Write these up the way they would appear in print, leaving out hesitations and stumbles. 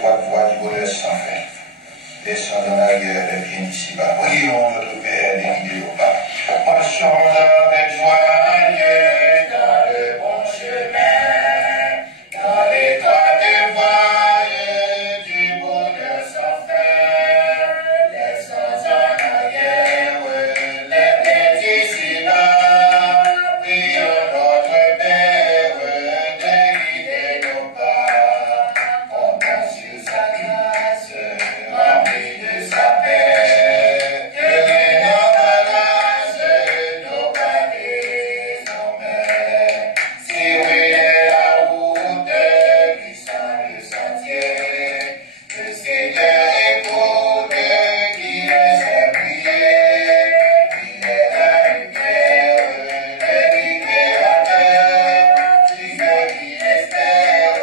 l'étroite voie du bonheur sans fin. Descends dans la guerre des biens d'ici-bas. Prions notre Père des guidés au bas. Marchons avec joie, Dieu, dans le bon chemin, dans l'étroite voie du bonheur sans fin. Descends dans la guerre, les biens d'ici-bas. Prions notre Père de guider nos pas. Comptons sur sa grâce, rempli de sa paix, que les nos grâces, nos paliers, nos mains. Si oui est la route, glissant le sentier, le Seigneur écoute qui est ses prières. Il est la lumière, le libérateur, Dieu qui espère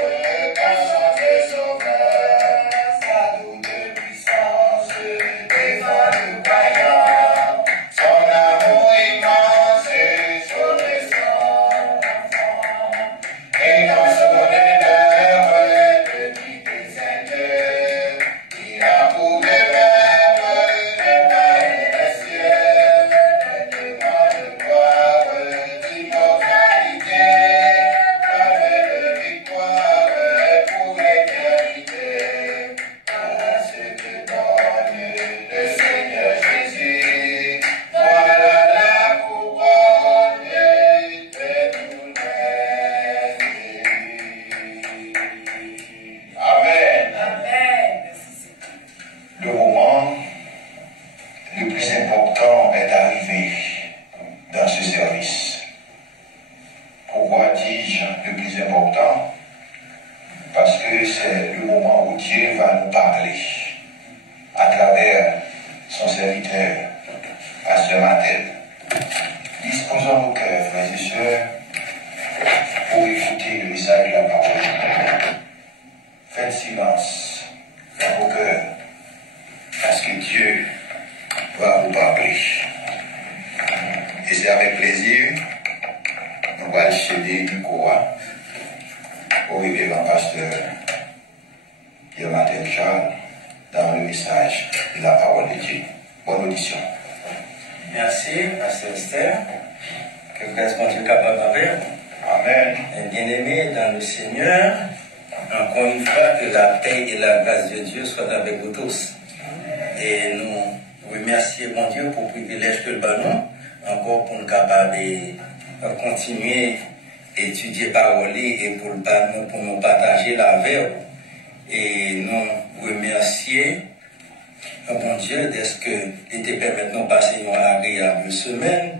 qu'un chante sauveur. Sa double puissance défend le croyant, son amour immense sauve son enfant. Et dans son honneur depuis des siècles, il a prouvé même le pain et le ciel, les grandes gloires d'immortalité, de victoire pour l'éternité. Voilà ce que donne le Seigneur Jésus. Voilà la couronne de nous aimer. Amen. Amen. Le moment le plus important est arrivé dans ce service. Pourquoi dis-je le plus important? Parce que c'est le moment où Dieu va nous parler à travers son serviteur à ce matin. Disposons nos cœurs, frères et sœurs, pour écouter le message de la parole. Faites silence dans vos cœurs, parce que Dieu va vous parler. Et c'est avec plaisir, nous allons céder du courant au révérend pasteur Pierre-Martin Charles dans le message de la parole de Dieu. Bonne audition. Merci, Pasteur Esther, que grâce mon Dieu capable avec vous. Amen. Et bien-aimés dans le Seigneur, encore une fois, que la paix et la grâce de Dieu soient avec vous tous. Et nous remercions mon Dieu pour le privilège que le ballon, encore pour nous capables de continuer à étudier parole et pour nous partager la verbe. Et nous remercions bon Dieu d'être que il te permet de nous passer une agréable semaine.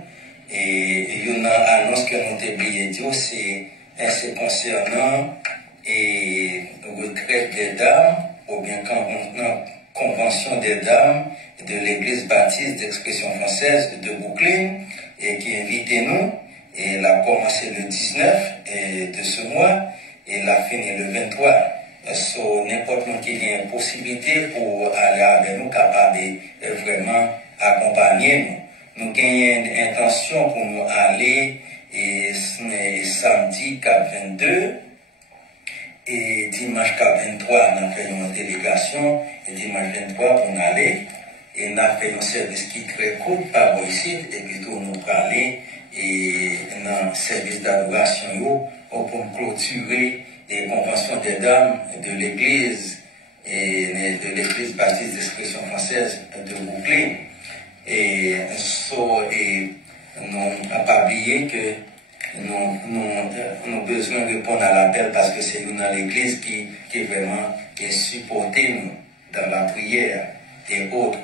Et une annonce que nous t'ai dit, c'est concernant et retraite des dames, ou bien convention des dames de l'église baptiste d'expression française de Brooklyn, et qui invite nous, et elle a commencé le 19 de ce mois, et elle a fini le 23. So, n'importe qui a une possibilité pour aller avec nous, capable de vraiment accompagner nous. Nous gagnons une intention pour nous aller et samedi 22 et dimanche 23 nous avons fait une délégation et dimanche 23 pour nous aller et nous avons fait un service qui est très court par ici et plutôt nous parler et dans le service d'adoration pour clôturer les conventions des dames de l'église et de l'église baptiste d'expression française de Brooklyn. Et nous n'avons pas oublié que nous avons besoin de répondre à l'appel parce que c'est nous dans l'église qui vraiment est supporté nous dans la prière et autres.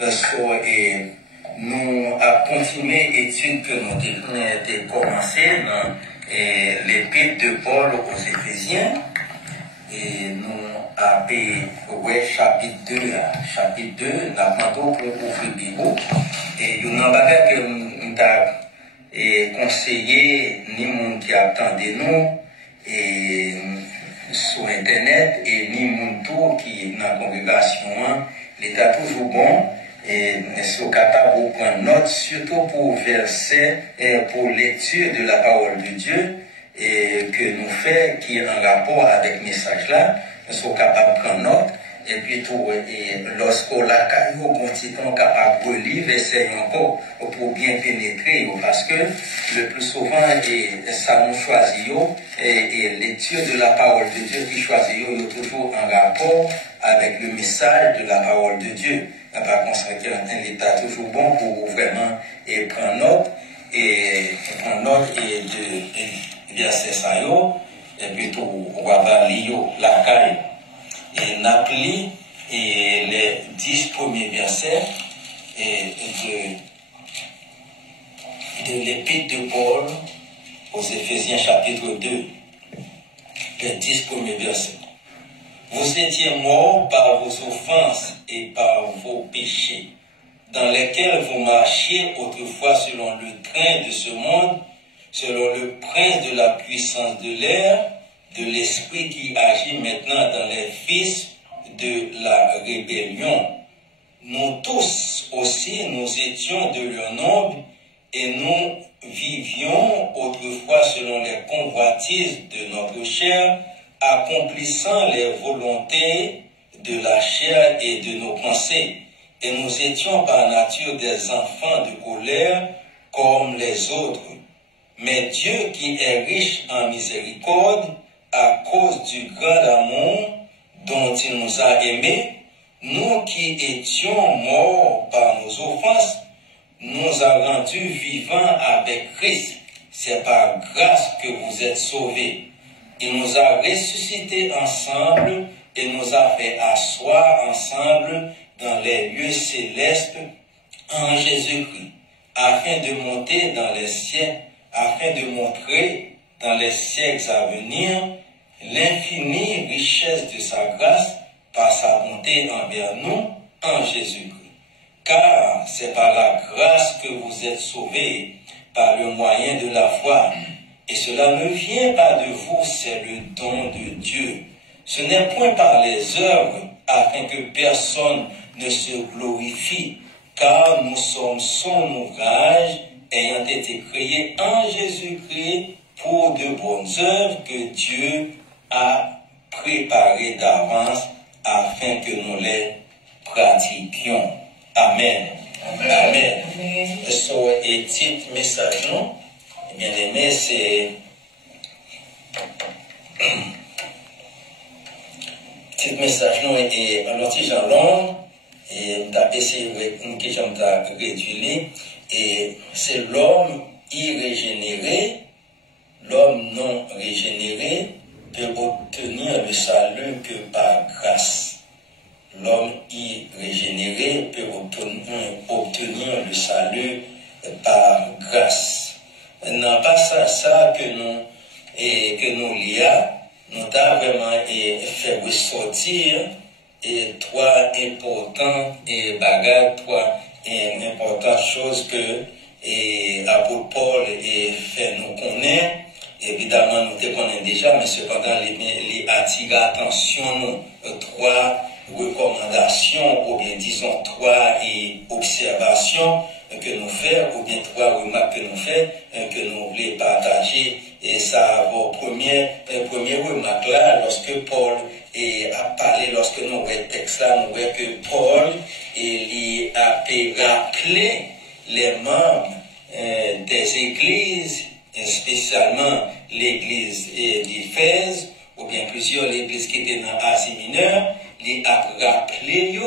Et nous avons continué l'étude que nous avons commencé dans l'épître de Paul aux Éphésiens. Et nous avons chapitre 2, nous avons pour ouvrir le bureau. Et nous avons que nous avons conseillé ni monde qui attendait nous et sur Internet et ni monde qui est dans la congrégation. L'État toujours bon. Et sur capable de prendre note, surtout pour verset et pour lecture de la parole de Dieu et que nous faisons qui est en rapport avec le message là, nous sommes capables de prendre et puis tout, et lorsqu'on l'a caillé, on petit temps capable de relire, essayer encore pour bien pénétrer, parce que le plus souvent, et ça nous choisit, et l'étude de la parole de Dieu qui choisit, est toujours en rapport avec le message de la parole de Dieu. Par conséquent, il est toujours bon pour vraiment prendre note, et de verset ça, et puis tout, on va lire la caille. Et n'appli et les 10 premiers versets de l'épître de Paul aux Éphésiens chapitre 2, les 10 premiers versets. Vous étiez morts par vos offenses et par vos péchés, dans lesquels vous marchiez autrefois selon le train de ce monde, selon le prince de la puissance de l'air, de l'esprit qui agit maintenant dans les fils de la rébellion. Nous tous aussi, nous étions de leur nombre et nous vivions autrefois selon les convoitises de notre chair, accomplissant les volontés de la chair et de nos pensées. Et nous étions par nature des enfants de colère comme les autres. Mais Dieu qui est riche en miséricorde, à cause du grand amour dont il nous a aimés, nous qui étions morts par nos offenses, nous a rendus vivants avec Christ. C'est par grâce que vous êtes sauvés. Il nous a ressuscités ensemble et nous a fait asseoir ensemble dans les lieux célestes en Jésus-Christ, afin de monter dans les cieux, afin de montrer dans les siècles à venir l'infinie richesse de sa grâce par sa bonté envers nous en Jésus-Christ. Car c'est par la grâce que vous êtes sauvés, par le moyen de la foi. Et cela ne vient pas de vous, c'est le don de Dieu. Ce n'est point par les œuvres, afin que personne ne se glorifie, car nous sommes son ouvrage, ayant été créés en Jésus-Christ pour de bonnes œuvres que Dieu a préparées d'avance afin que nous les pratiquions. Amen. Amen. So, et titre message, non? Bien aimé, c'est titre message, non? Et un petit genre long, et on a essayé une question de réduire, et c'est l'homme irrégénéré, l'homme non régénéré peut obtenir le salut que par grâce. L'homme irrégénéré peut obtenir le salut par grâce. Non pas ça que nous lions, nous avons vraiment fait ressortir trois importants bagages, trois importantes choses que l'apôtre Paul fait nous connaître. Évidemment, nous te connaissons déjà, mais cependant, les attirer l'attention, trois recommandations, ou bien disons trois observations que nous faisons, ou bien trois remarques que nous faisons, que nous voulons partager. Et ça, vos première remarque là, lorsque Paul a parlé, lorsque nous voyons le texte là, nous voyons que Paul il a rappelé les membres des églises, spécialement l'église d'Éphèse, ou bien plusieurs églises qui étaient dans Asie mineure, il a rappelé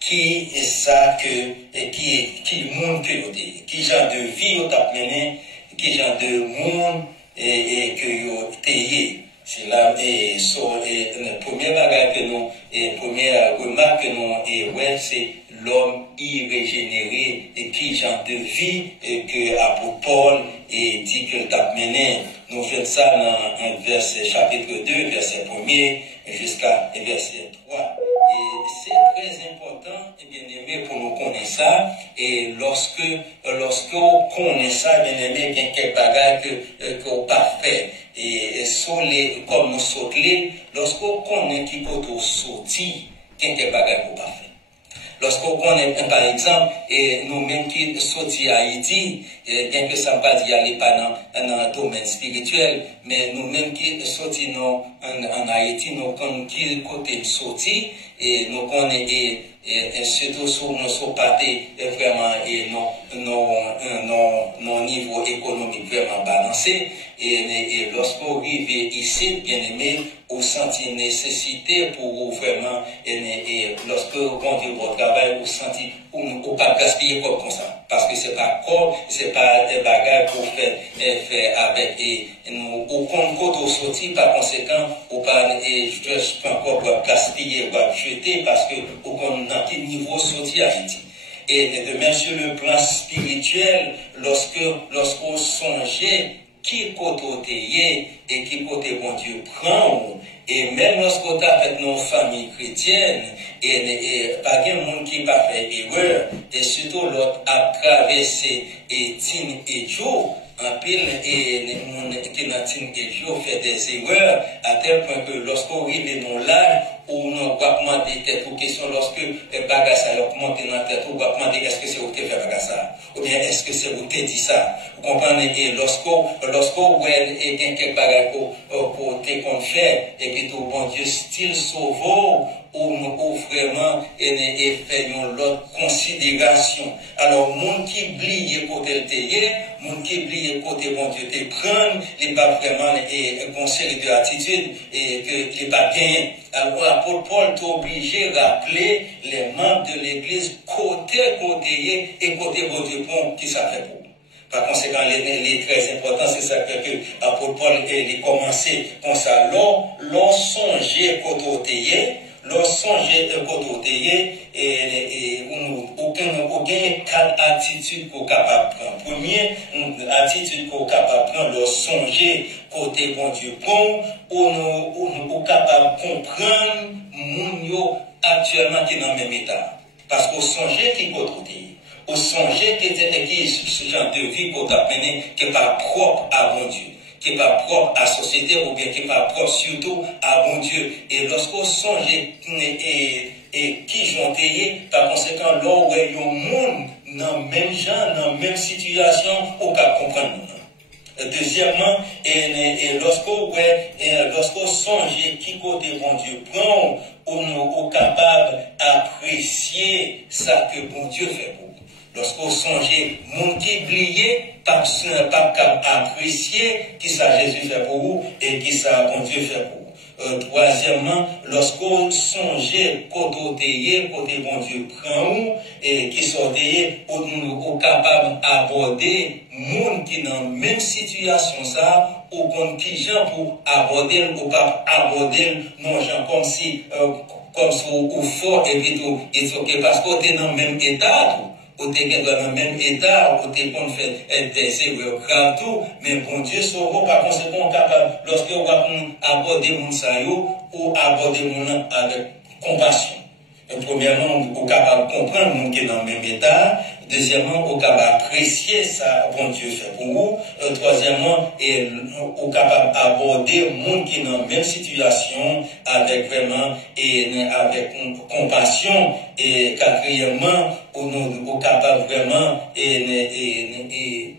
qui est ça qui monde que qui genre de vie vous a mené, qui genre de monde que vous avez. C'est là la première bagage que nous, première remarque que nous ouais, c'est l'homme irrégénéré et qui genre de vie que apôtre Paul dit que t'a mené. Nous faisons ça dans un verset chapitre 2, verset 1er jusqu'à verset 3. Et c'est très important et bien aimé pour nous connaître ça. Et lorsque on connaît ça, bien aimé, bien quelques bagages qu'on pas fait. Et sur les, comme nous sautons, lorsqu'on connaît qui peut nous sortir, quelques bagages qu'on pas fait. Lorsqu'on connaît, par exemple, nous-mêmes qui sortis à Haïti, bien que ça ne pas dire aller pas dans un domaine spirituel, mais nous-mêmes qui sortis en Haïti, nous connaissons qui côté sorti, et nous connaissons et surtout sur nos parties vraiment et nos niveaux économiques vraiment balancés et lorsqu'on arrive ici bien aimé on senti nécessité pour vraiment et lorsque on dit votre travail on senti on pas gaspiller comme ça parce que c'est pas corps c'est pas des bagages pour faire avec et nous au compte au sorti par conséquent on pas juste encore gaspiller ou jeter parce que on a quel niveau sorti à Haïti. Et de même sur le plan spirituel, lorsqu'on songeait qui côté et qui côté bon Dieu prend, et même lorsqu'on a fait nos familles chrétiennes, et pas de monde qui n'a pas fait erreur, et surtout l'autre a traversé et Tin et Joe, en pile et qui n'a Tin et Joe fait des erreurs, à tel point que lorsqu'on arrive dans l'âge, ou non, on va demander tête ou question lorsque les bagages ça leur monte dans la tête, on va demander est-ce que c'est vous qui fait bagages ça, ou bien est-ce que c'est vous qui dit ça. Vous comprenez, et lorsqu'on voit quelques bagages pour te qu'on fait, et que tout bon Dieu style sauveur, ou vraiment, et fait l'autre considération. Alors, monde qui oublie côté le théier, monde qui oublie côté bon Dieu te prendre, il pas vraiment, et conseil de attitude, et que il pas gagné. Alors, l'apôtre Paul est obligé de rappeler les membres de l'église côté et côté bon Dieu qui ça fait pour. Par conséquent, les très important, c'est ça que l'apôtre Paul a commencé comme ça. L'on songeait côté, l'on songeait côté, et aucune quatre attitudes qu'on est capable de prendre. Première attitude qu'on est capable de prendre, l'on songer côté bon Dieu bon, ou nous capable de comprendre moun actuellement qui est dans le même état. Parce qu'on songeait qui côté. Au songer qui est ce genre de vie qu'on a mené, qui n'est pas propre à bon Dieu, qui n'est pas propre à la société, ou bien qui n'est pas propre surtout à bon Dieu. Et lorsqu'on songe et qui j'ont payé, par conséquent, là où il y a un monde dans le même genre, dans la même situation, on peut comprendre. Deuxièmement, lorsqu'on songe qui côté bon Dieu prend, on est capable d'apprécier ça que bon Dieu fait pour. Lorsqu'on songe, mon qui oublié, pas apprécier qui ça Jésus fait pour vous et qui ça bon Dieu fait pour vous. Troisièmement, lorsqu'on songe côté bon Dieu prend vous et qui sont on capable d'aborder monde qui dans même situation ça ou qu'on qui gens pour aborder ou pas aborder non gens comme si au fort et puis tout et parce qu'on est dans le même état ou t'es dans le même état, ou t'es qu'on fait des erreurs graves tout, mais bon Dieu sauve, par conséquent, capable, lorsque on va aborder mon saillot, ou aborder mon avec compassion. Premièrement, on est capable de comprendre mon qui est dans le même état. Deuxièmement, on est capable d'apprécier ça, bon Dieu fait pour vous. Troisièmement, on est capable d'aborder le monde qui est dans la même situation avec vraiment et avec compassion. Et quatrièmement, on est capable vraiment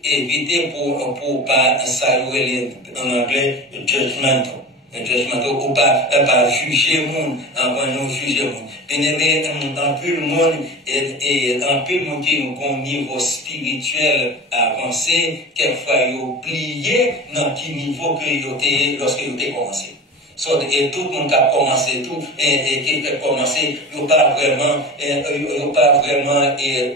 éviter pour pas saluer en anglais judgmental. Ou pas juger le monde, non juger le monde. Bien-aimé, un peu le monde, et un peu le monde qui est au niveau spirituel avancé, quelquefois il oublié dans quel niveau que il lorsque il a commencé. Et tout le monde a commencé, tout, et qui a commencé, il n'est pas vraiment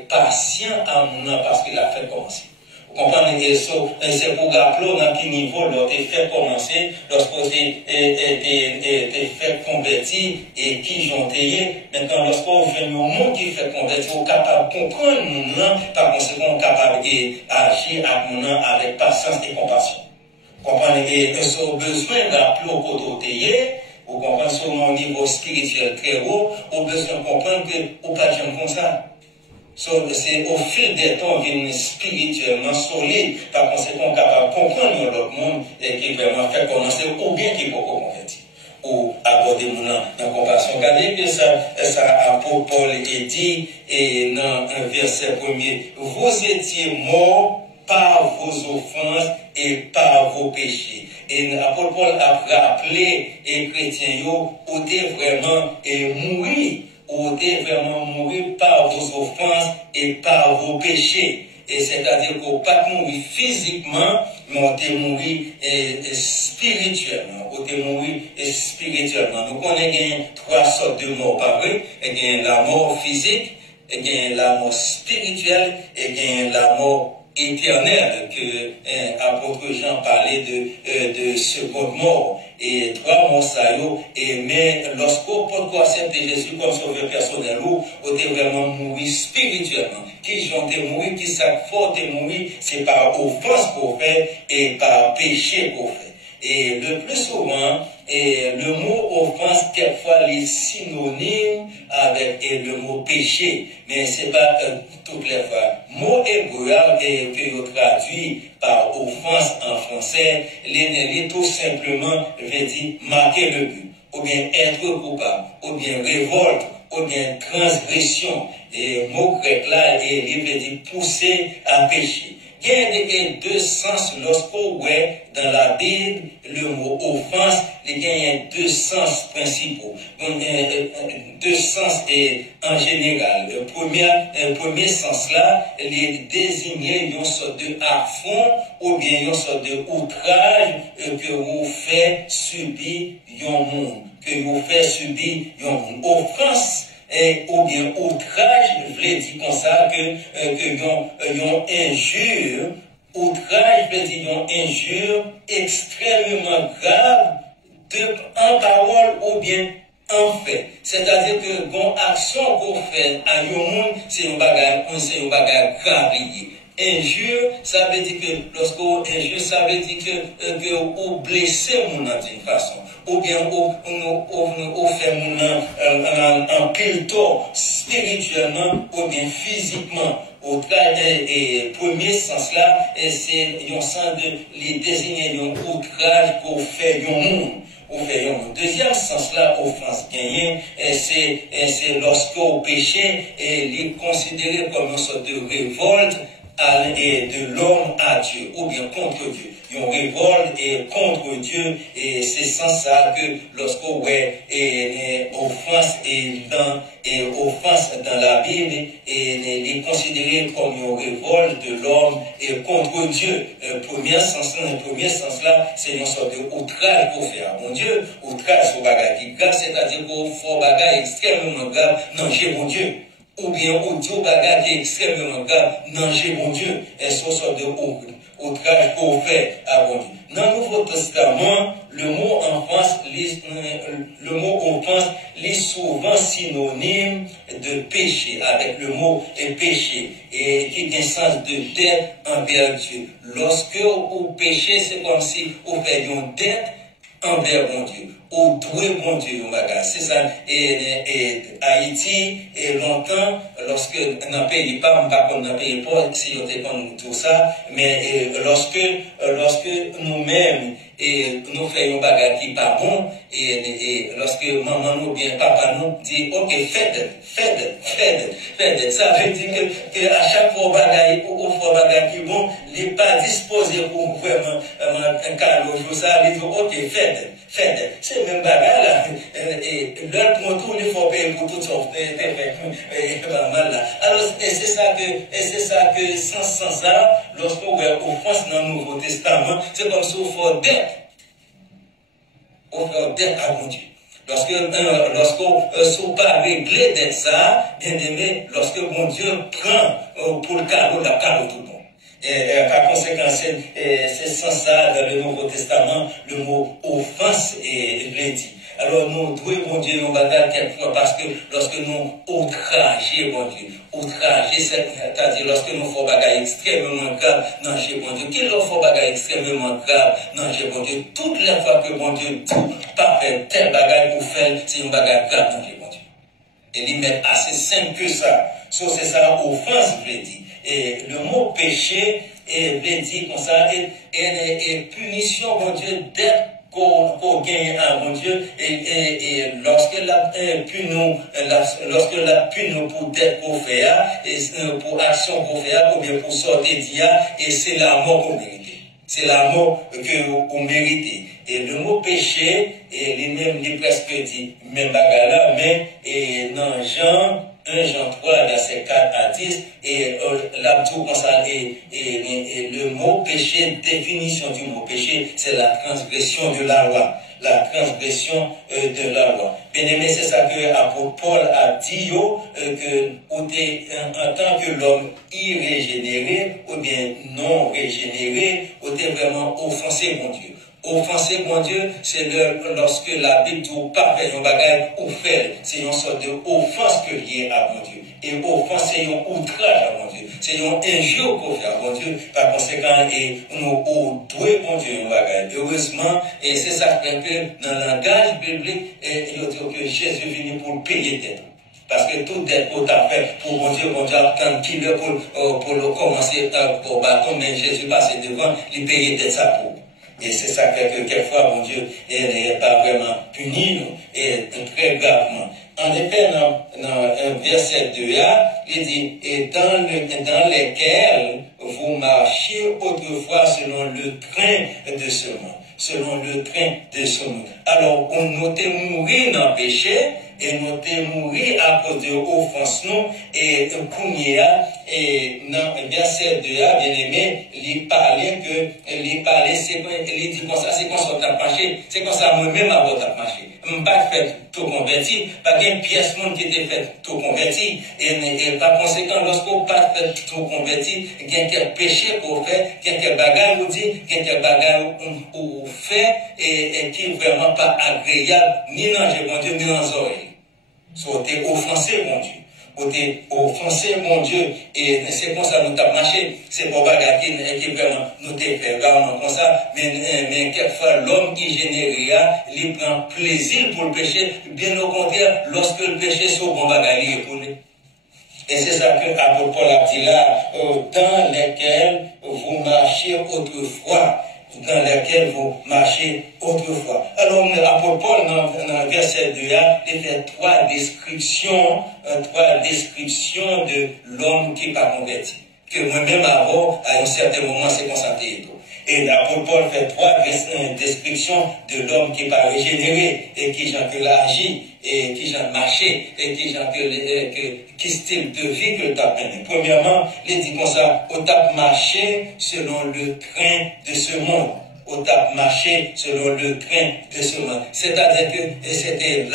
patient à mon parce qu'il a fait commencer. Vous comprenez? C'est pour rappeler dans quel niveau l'autre fait commencer, lorsqu'on est fait convertir et qui j'ont payé. Maintenant, lorsqu'on vient au monde qui fait convertir, on est capable de comprendre mon nom, par conséquent, on est capable d'agir à mon nom avec patience et compassion. Vous comprenez? Et on a besoin d'appeler au côté, vous comprenez, sur mon niveau spirituel très haut, on a besoin de comprendre que on pas jamais comme ça. C'est au fil des temps qui spirituellement solide, par conséquent capable de comprendre l'autre monde et qui vraiment fait commencer ou bien qui peut convertir. Ou aborder mon nom dans compassion. Regardez que ça apôtre Paul est dit et dans un verset premier, vous étiez morts par vos offenses et par vos péchés. et l'apôtre Paul a rappelé et chrétiens ou t'es vraiment mourir, ou t'es vraiment mourir par vos offenses et par vos péchés. Et c'est-à-dire qu'on pas mourir physiquement, mais on t'est mourir spirituellement. On t'est mourir spirituellement. Nous connaissons trois sortes de morts pareilles. Il y a la mort physique, il y a la mort spirituelle et il y a la mort éternelle que apôtre Jean parlait de seconde mort. Et trois morts ça mais lorsqu'on peut accepter Jésus comme sauveur personnel, on est vraiment mourir spirituellement. Qui j'en t'es mourir, qui ça faut t'es mourir, c'est par offense qu'on fait et par péché qu'on fait. Et le plus souvent, le mot offense, quelquefois, est synonyme avec le mot péché, mais c'est pas toutes les fois. Mot hébreu que vous traduit par offense en français, l'énergie tout simplement veut dire marquer le but, ou bien être coupable, ou bien révolte, ou bien transgression. Et mot grec là, il veut dire pousser à pécher. Il y a deux sens lorsqu'on voit dans la Bible le mot offense, il y a deux sens principaux. Deux sens en général. Le premier sens là, il est désigné une sorte de affront ou bien une sorte de outrage que vous faites subir un monde. Que vous faites subir un monde. Offense ou bien outrage, je voulais dire comme ça que yon injure, outrage veut dire yon injure extrêmement grave en parole ou bien en fait. C'est-à-dire que bon action qu'on fait à yon monde, c'est un bagage grave lié. Injure, ça veut dire que lorsqu'on injure, ça veut dire que vous blessez mon d'une façon. Ou bien on fait un pile tort spirituellement ou bien physiquement. Au premier sens là, c'est un sens de les désigner un outrage qu'on fait un monde. Deuxième sens là, offense gagnée, c'est lorsqu'au péché, il est considéré comme une sorte de révolte et de l'homme à Dieu, ou bien contre Dieu. Une révolte et contre Dieu, et c'est sans ça que lorsqu'on voit offense offense dans la Bible, et est considéré comme une révolte de l'homme et contre Dieu. Le premier sens là, c'est une sorte de outrage qu'on fait à mon Dieu, outrage au bagage qui grave, c'est-à-dire qu'on fait un bagage extrêmement grave, non, j'ai mon Dieu. Ou bien au Dieu bagage qui est extrêmement grave, non, j'ai mon Dieu, et c'est une sorte de outrage qu'on fait à mon Dieu. Dans le Nouveau Testament, le mot offense est souvent synonyme de péché, avec le mot péché, et qui a un sens de dette envers Dieu. Lorsque vous péchez, c'est comme si vous faites une dette envers mon Dieu. Ou doué mon Dieu, c'est ça. Et Haïti, et longtemps, lorsque n'en paye pas, n'en paye pas, si on était comme tout ça, mais lorsque nous-mêmes, et nous faisons un bagage qui n'est pas bon, et lorsque maman nous, bien papa nous, dit, ok, faites. Ça veut dire que à chaque fois, bagage qui est bon, il n'est pas disposé pour vraiment, un calme, ça, il dit, ok, faites. C'est même bagage là, et l'autre montour, il faut payer pour tout ça, pas mal là. Alors, c'est ça que, sans ça, lorsqu'on voit offense dans le Nouveau Testament, c'est comme si on fait dette. On fait dette à mon Dieu. Lorsqu'on ne pas régler d'être ça, bien aimé, lorsque mon Dieu prend pour le cadeau, la cadeau tout le monde. Et par conséquent, c'est sans ça, dans le Nouveau Testament, le mot offense est dit. Alors, nous devons, mon Dieu, nous bagarre quelquefois parce que lorsque nous outrager, mon Dieu, c'est-à-dire lorsque nous faisons bagarre extrêmement grave, non, j'ai mon Dieu, qu'il leur faut bagarre extrêmement grave, non, j'ai mon Dieu, toutes les fois que mon Dieu dit, pas faire tel bagarre pour faire, c'est une bagarre grave, non, j'ai mon Dieu. Et il met assez simple que ça. C'est ça, offense, je l'ai dit. Et le mot péché, veut dire comme ça, et punition, mon Dieu, d'être qu'on gagne à mon Dieu, et lorsque la pu nous pour d'être qu'on fait, et pour action qu'on fait, ou bien pour sortir d'IA, et c'est la mort qu'on mérite. C'est la mort que vous méritez. Et le mot péché, et lui-même, il est presque dit, même bagarre, mais dans Jean 1 Jean 3, verset 4 à 10, et l'abdou comme ça, et le mot péché, définition du mot péché, c'est la transgression de la loi. La transgression de la loi. Bien aimé, c'est ça que l'apôtre Paul a dit, que en tant que l'homme irrégénéré, ou bien non régénéré, ou vraiment offensé mon Dieu. Offenser mon Dieu, c'est lorsque la Bible dit pas faire un bagage ou faire. C'est une sorte d'offense que lié à mon Dieu. Et offense, c'est un outrage à mon Dieu. C'est un injure qu'on fait à mon Dieu. Par conséquent, nous doit mon Dieu un bagage. Heureusement, et c'est ça que dans le langage biblique, il dit que Jésus est venu pour payer dette. Parce que toute dette qu'on t'a fait pour mon Dieu, quand il est pour le commencer pour bâton, mais Jésus passe devant, il paye dette ça pour. Et c'est ça que quelquefois, mon Dieu, n'est pas vraiment puni, et très gravement. En effet, dans verset 2a, il dit, et dans lesquels vous marchiez autrefois selon le train de ce monde. Selon le train de ce monde. Alors, on notait mourir dans le péché, et nous te mourir à cause de l'offense nous, et Kounia, et dans verset 2a, bien aimé, il parlait, il dit comme ça, c'est comme ça qu'on a marché, c'est comme ça moi-même à votre marché. Je ne pas fait tout converti, pas une pièce monde qui était fait tout converti, et par conséquent, lorsqu'on pas fait tout converti, il y a quelques péchés qu'on fait, quelques bagages vous dit, quelques bagages qu'on fait, et qui n'est vraiment pas agréable, ni dans mon Dieu, ni dans les oreilles. Soit t'es offensé, mon Dieu. Ou t'es offensé, mon Dieu. Et c'est comme ça nous t'as marché. C'est pour bagarre qui vraiment nous t'es fait vraiment comme ça. Mais quelquefois, l'homme qui génère, il prend plaisir pour le péché. Bien au contraire, lorsque le péché soit bon bagarre, il est pour lui. Et c'est ça que l'apôtre Paul a dit là, dans lesquels vous marchez autrefois. Dans lesquels vous marchez autrefois. Alors, l'apôtre Paul, dans le verset 2a, il fait trois descriptions de l'homme qui n'est pas converti. Que moi-même, avant, à un certain moment, c'est constaté. Et l'apôtre Paul fait trois descriptions de l'homme qui n'est pas régénéré, et qui j'en que l'agit, et qui j'en marché, et qui j'en qui style de vie que tu as mené. Premièrement, il dit comme ça, on t'a marché selon le train de ce monde. On t'a marché selon le train de ce monde. C'est-à-dire que c'était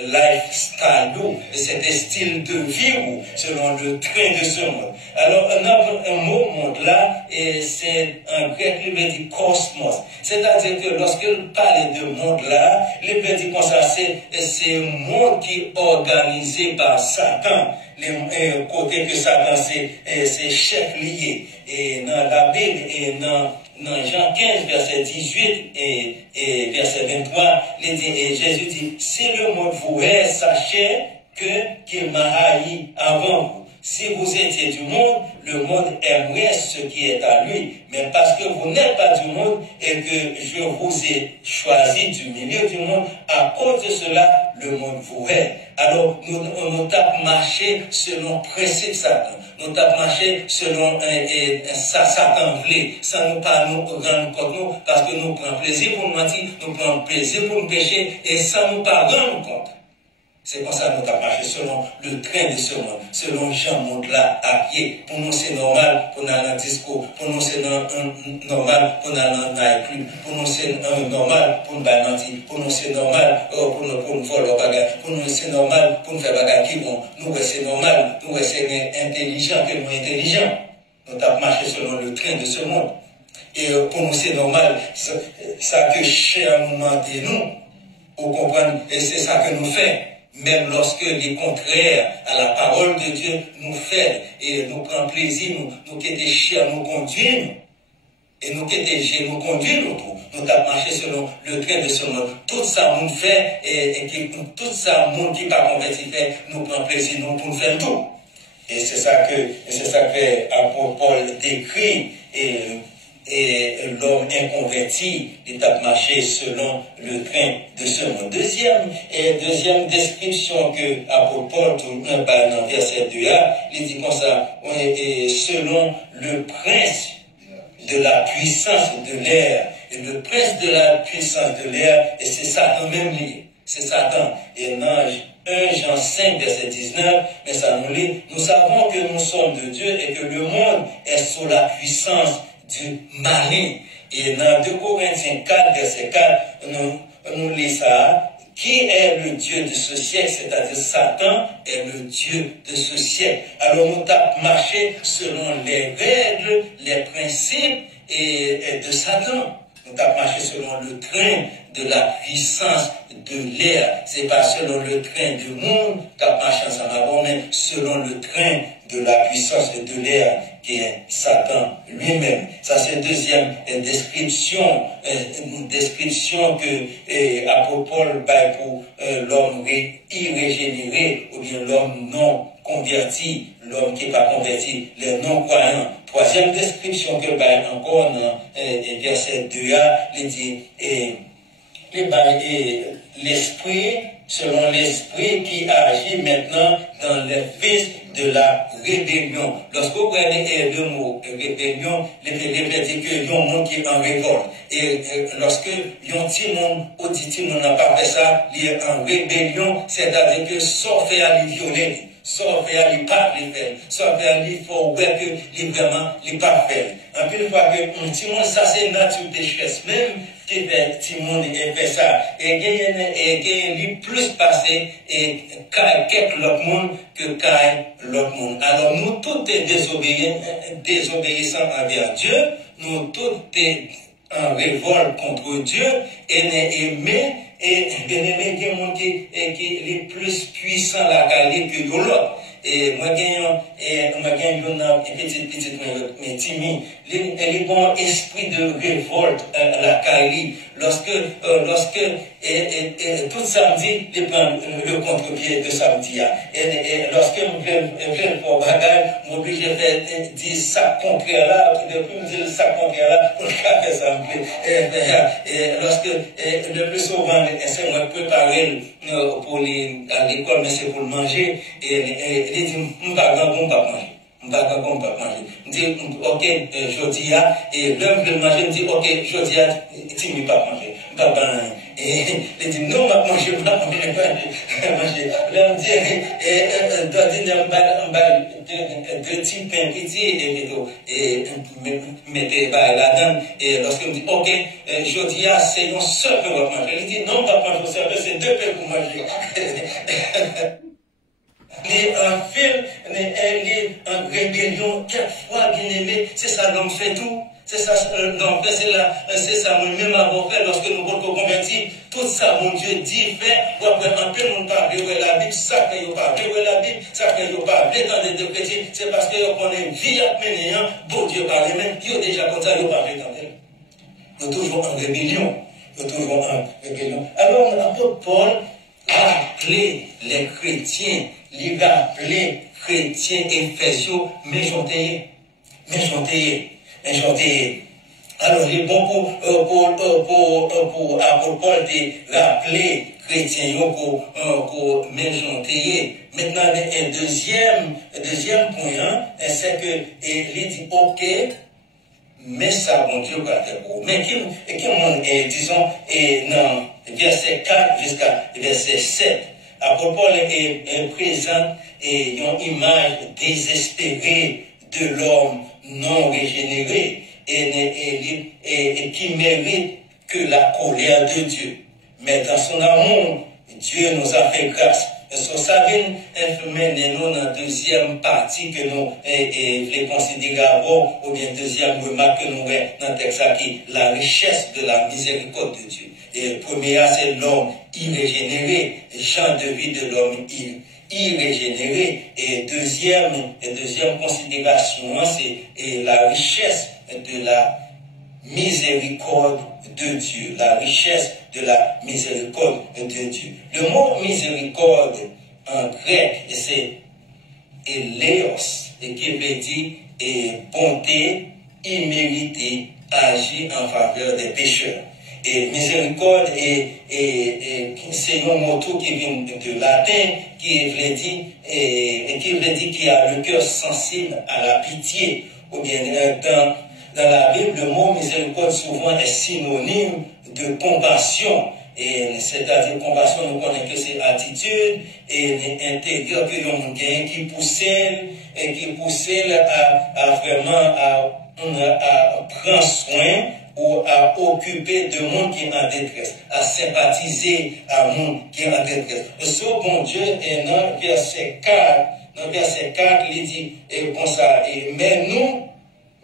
lifestyle, c'était style de vie selon le train de ce monde. Alors, un mot monde là, et c'est un grec, il veut dire cosmos. C'est-à-dire que lorsqu'il parle de monde là, il veut dire comme ça, c'est un monde qui est organisé par Satan. Les côtés que Satan, c'est chef lié. Et dans la Bible, et dans Jean 15, verset 18 et verset 23, Jésus dit, si le monde vous est, sachez qu'il m'a haï avant vous. Si vous étiez du monde, le monde aimerait ce qui est à lui. Mais parce que vous n'êtes pas du monde et que je vous ai choisi du milieu du monde, à cause de cela, le monde vous hait. Alors, nous tapons marché selon le principe Satan. Nous tapons marché selon Satan voulait, sans nous pas nous rendre compte, parce que nous prenons plaisir pour nous mentir, nous prenons plaisir pour nous pécher, et sans nous pas rendre compte. C'est pour ça que nous avons marché selon le train de ce monde, selon Jean monde là à pied. Pour nous, c'est normal pour nous aller dans le disco. Pour nous, c'est normal pour nous aller dans le club. Pour nous, c'est normal pour nous mentir. Pour nous, c'est normal pour nous voler au bagage. Pour nous, c'est normal pour nous faire bagage qui bon. Nous, c'est normal. Nous, c'est intelligent que nous intelligents. Nous avons marché selon le train de ce monde. Et pour nous, c'est normal. Ça que cher nous demandez nous. Vous comprenez? Et c'est ça que nous faisons. Même lorsque les contraires à la parole de Dieu nous fait et nous prend plaisir, nous qui étions chers, nous conduisent, et nous qui étions nous conduisent, nous avons marché selon le train de ce monde. Tout ça nous fait, et tout ça, nous qui pas converti fait, nous prend plaisir, nous pour nous faire tout. Et c'est ça que l'apôtre Paul décrit, et l'homme inconverti est à marcher selon le train de ce monde. Deuxième description que l'apôtre Paul dans verset 2a, il dit comme ça, selon le prince, de la puissance de l'air. Et le prince de la puissance de l'air, et c'est Satan même lié. C'est Satan. Et dans 1 Jean 5, verset 19, mais ça nous lit, nous savons que nous sommes de Dieu et que le monde est sous la puissance du malin. Et dans 2 Corinthiens 4, verset 4, nous lisons ça. Qui est le Dieu de ce siècle, c'est-à-dire Satan est le Dieu de ce siècle. Alors nous avons marché selon les règles, les principes et de Satan. Nous avons marché selon le train de la puissance de l'air. Ce n'est pas selon le train du monde nous avons marché ensemble, mais selon le train de la puissance de l'air qui est Satan lui-même. Ça, c'est deuxième description, une description que apôtre Paul pour l'homme irrégénéré ou bien l'homme non converti, l'homme qui n'est pas converti, les non-croyants. Troisième description que encore dans verset 2a, il dit l'esprit, selon l'esprit qui agit maintenant dans les fils de la rébellion. Lorsque vous prenez le mot rébellion, les dire que y a un monde qui est en révolte. Et lorsque y a un petit monde, ou dit monde n'a pas fait ça, il est en rébellion, c'est-à-dire que sauf à lui violer, sauf à lui pas les faire, sauf à lui faut voir que lui vraiment lui pas faire. En plus, une fois que un petit monde, ça c'est nature pécheresse même, qui fait petit monde fait ça. Et gagne plus passé et quelques l'autre monde que l'autre monde. Alors nous tous désobéissants envers Dieu, nous tous en révolte contre Dieu et aimés. Et bien aimé, il y a des gens qui est plus puissant la qualité que l'autre. Et moi, gagne une petite, mais timide. Il y a un bon esprit de révolte à la qualité. Lorsque tout samedi, il prend le contre-pied de samedi. Et lorsque je fais pour bagage, je suis obligé de dire ça contraire là, depuis me dire ça contraire là, pour faire ça. Et lorsque le plus souvent, c'est moi préparer pour à l'école, mais c'est pour le manger. Et il dit, on va pas manger. Je dis, ok, je dis, et l'homme veut manger, je dis, ok, je dis, tu ne vas pas manger. Et il dit, non, on va manger, on va manger. L'homme dit, et doit dire, deux petits pains petits, et mettez là-dedans. Et lorsqu'il me dit, ok, je dis, c'est un seul pain qu'on va manger. Il dit, non, on va pas manger, c'est deux pains pour manger. Les film, les en rébellion, quelquefois, bien aimé, c'est ça l'homme fait tout. C'est ça l'homme fait, c'est ça nous-mêmes avons fait lorsque nous sommes convertis. Tout ça, mon Dieu, dit, fait, ou après un peu, nous ne parlons pas de la Bible, ça fait, nous pas de la Bible, ça fait, nous pas de des chrétiens, c'est parce que nous connaissons vie à mener, bon Dieu par les mêmes, Dieu déjà comme ça, nous pas d'elle. Nous toujours en rébellion. Nous toujours en rébellion. Alors, l'apôtre Paul a appelé les chrétiens, il a appelé chrétiens éphésiaux méchantés. Alors, il est bon pour apôtre Paul de rappeler chrétiens pour méchanter. Maintenant, un deuxième point, c'est que il dit, ok, mais ça, mon Dieu, va faire pour. Mais disons, dans verset 4 jusqu'à verset 7, apôtre Paul est présent et une image désespérée de l'homme non régénéré et qui mérite que la colère de Dieu. Mais dans son amour, Dieu nous a fait grâce. So, ça vient mener nous dans la deuxième partie que nous les considérons, ou bien deuxième remarque que nous avons dans le texte qui la richesse de la miséricorde de Dieu. Et première, c'est l'homme irrégénéré, genre de vie de l'homme irrégénéré. Et deuxième considération, c'est la richesse de la miséricorde de Dieu, la richesse de la miséricorde de Dieu. Le mot miséricorde en grec, c'est éléos, et qui veut dire bonté imméritée, agir en faveur des pécheurs. Et miséricorde, c'est un mot qui vient de latin, qui veut dire qui a le cœur sensible à la pitié, ou bien dans la Bible, le mot miséricorde souvent est synonyme de compassion. Et c'est-à-dire compassion, nous connaissons que c'est attitude et intérieur que l'on gagne qui pousse à vraiment à prendre soin ou à occuper de monde qui est en détresse, à sympathiser à monde qui est en détresse. Ce bon Dieu est dans verset 4, il dit comme ça,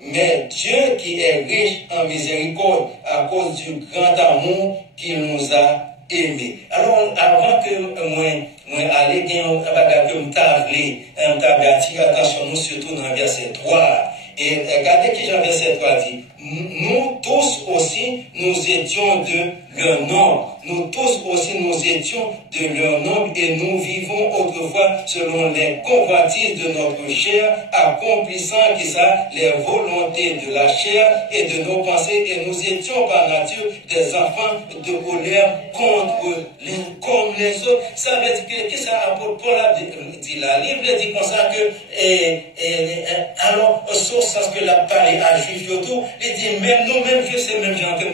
mais Dieu qui est riche en miséricorde à cause du grand amour qu'il nous a aimés. Alors, avant que moi aller dans un bagage que m'table attirer attention nous surtout dans le verset 3. Et regardez qui Jean verset 3 dit. Nous tous aussi, nous étions de leur nombre. Nous tous aussi, nous étions de leur nombre et nous vivons autrefois selon les convoitises de notre chair, accomplissant les volontés de la chair et de nos pensées. Et nous étions par nature des enfants de colère comme les autres. Ça veut dire que ça apôtre Paul a dit là. Il dit comme ça que, alors, sauf ça que la parole à juif et tout, il dit même nous-mêmes, c'est même gens que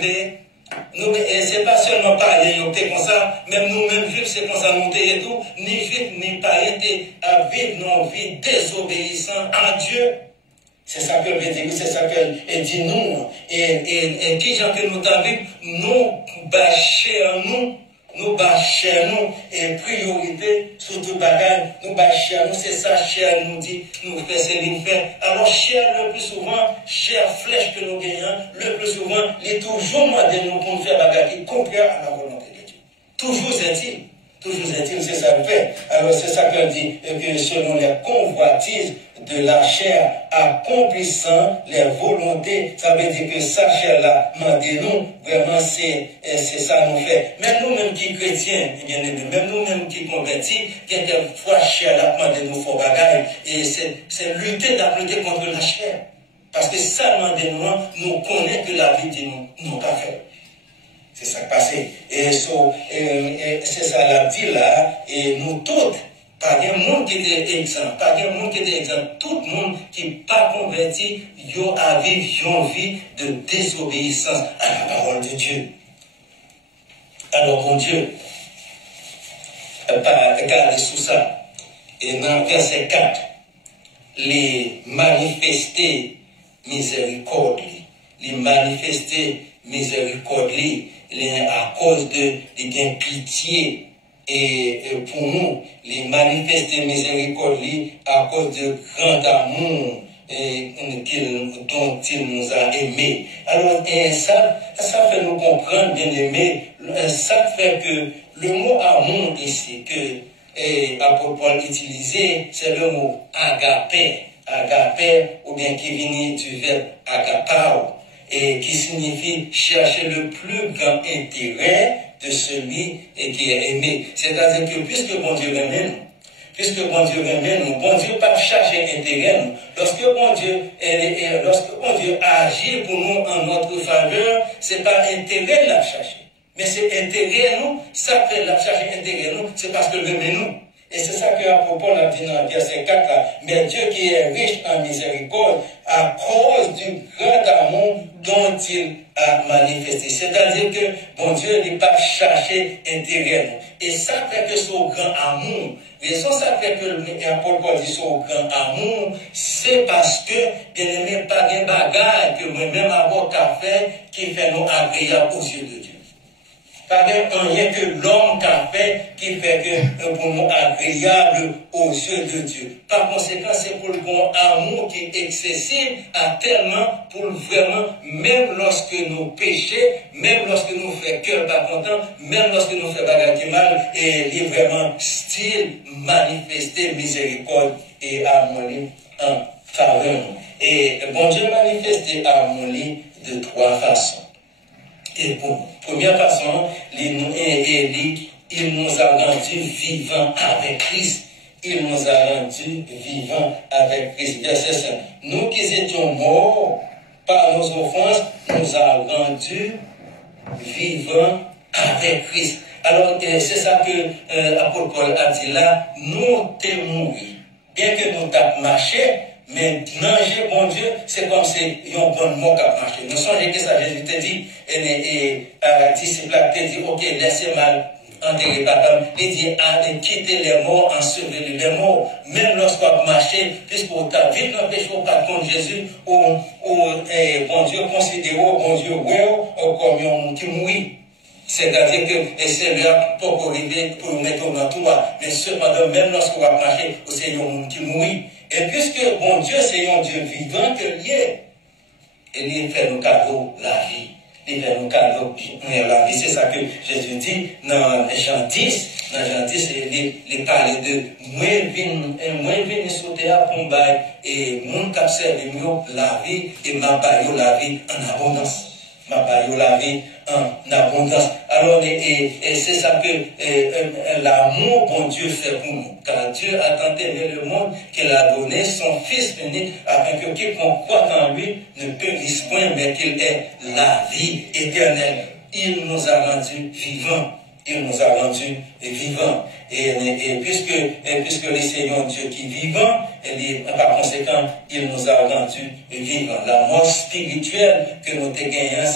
nous, et c'est pas seulement parler, comme ça, même nous-mêmes, juifs, c'est comme ça, nous et tout, ni juifs, ni païens, à vivre nos vies désobéissant à Dieu. C'est ça que veut dire, c'est ça qu'elle dit nous. Et qui gens que nous t'avons, nous bâchons nous, et priorité, surtout bagage, nous bâchons nous, c'est ça, cher nous dit, nous fait, c'est nous faire. Alors, cher, le plus souvent, cher flèche que nous gagnons, le plus souvent, il est toujours moins de nous pour nous faire bagage qui contraire à la volonté de Dieu. Toujours est-il, c'est ça le fait. Alors, c'est ça qu'on dit, que selon les convoitises de la chair, accomplissant les volontés, ça veut dire que sa chair-là, mandez-nous, vraiment, c'est ça nous fait. Même nous-mêmes qui chrétiens, bien aimés, même nous-mêmes qui convertis, quelquefois, chair-là, mandez-nous, faut bagaille, et c'est lutter contre la chair. Parce que ça, mandez-nous, nous connaissons que la vie de nous, non pas fait. C'est ça qui passe. Et c'est ça la vie là. Et nous tous, pas de monde qui était exempt, tout le monde qui n'est pas converti, ils ont à vivre une vie de désobéissance à la parole de Dieu. Alors, mon Dieu, regardez sous ça. Et dans verset 4, les manifester miséricorde, à cause de gain pitié et pour nous les manifester miséricorde à cause de grand amour dont il nous a aimés. Alors ça fait nous comprendre, bien aimé, ça fait que le mot amour ici que apôtre Paul utilisé, c'est le mot agapé ou bien qui vient du verbe agapao, et qui signifie chercher le plus grand intérêt de celui qui est aimé. C'est-à-dire que puisque bon Dieu aime nous, bon Dieu pas chercher intérêt nous. Lorsque bon Dieu agit pour nous en notre faveur, c'est pas intérêt la chercher, mais c'est intérêt nous. Ça fait la chercher intérêt nous, c'est parce que aime nous. Et c'est ça que Paul a dit dans le verset 4 là. Mais Dieu qui est riche en miséricorde à cause du grand amour dont il a manifesté. C'est-à-dire que bon Dieu n'est pas cherché intérêt. Et ça fait que son grand amour, raison ça fait que l'apôtre Paul dit son grand amour, c'est parce que, bien aimé, pas de bagaille que moi-même avoir qu'à faire qui fait nous agréables aux yeux de Dieu. Pas rien que l'homme qu'a fait qui fait que pour nous agréable aux yeux de Dieu. Par conséquent, c'est pour le bon amour qui est excessif à tellement pour vraiment, même lorsque nous péchons, même lorsque nous faisons cœur pas content, même lorsque nous faisons bagarre mal, et il est vraiment style manifester miséricorde et harmonie en faveur. Et bon Dieu manifesté harmonie de trois façons. Et pour première façon, il nous a rendu vivants avec Christ. Il nous a rendu vivants avec Christ. Verset 5. Nous qui étions morts par nos offenses, nous a rendus vivants avec Christ. Alors, c'est ça que l'apôtre Paul a dit là. Nous t'es mouru. Bien que nous t'avons marché, Mais manger, bon Dieu, c'est comme si il y a un bon mot à marcher. Nous songez que ça, Jésus te dit, et disciple te dit, ok, laissez mal enterrer papa. Il dit, quitter les morts, ensevelir les morts, même lorsqu'on marche, puisque vous avez vite l'empêché au patron de Jésus, ou bon Dieu, considéré, bon Dieu, comme un qui mourit. C'est-à-dire que c'est là pour arriver, pour nous mettre dans tout, mais cependant, même lorsqu'on va marcher, c'est un monde qui mourit. Et puisque, bon Dieu, c'est un Dieu vivant que lié, et il fait nos cadeaux la vie. Il fait nos cadeaux la vie. C'est ça que Jésus dit dans Jean 10. Dans Jean 10, il parle de moi, vin sur terre pour bail, et mon cap servi la vie, et ma baille la vie en abondance. Ma baille la vie en abondance. Alors, et c'est ça que l'amour, bon Dieu, fait pour nous. Car Dieu a tant aimé le monde qu'il a donné son Fils unique, afin que quiconque croit en lui ne périsse point, mais qu'il ait la vie éternelle. Il nous a rendus vivants. Il nous a rendus vivants. Et puisque le Seigneur Dieu qui est vivant, par conséquent, il nous a rendus vivants. La mort spirituelle que nous gagnons,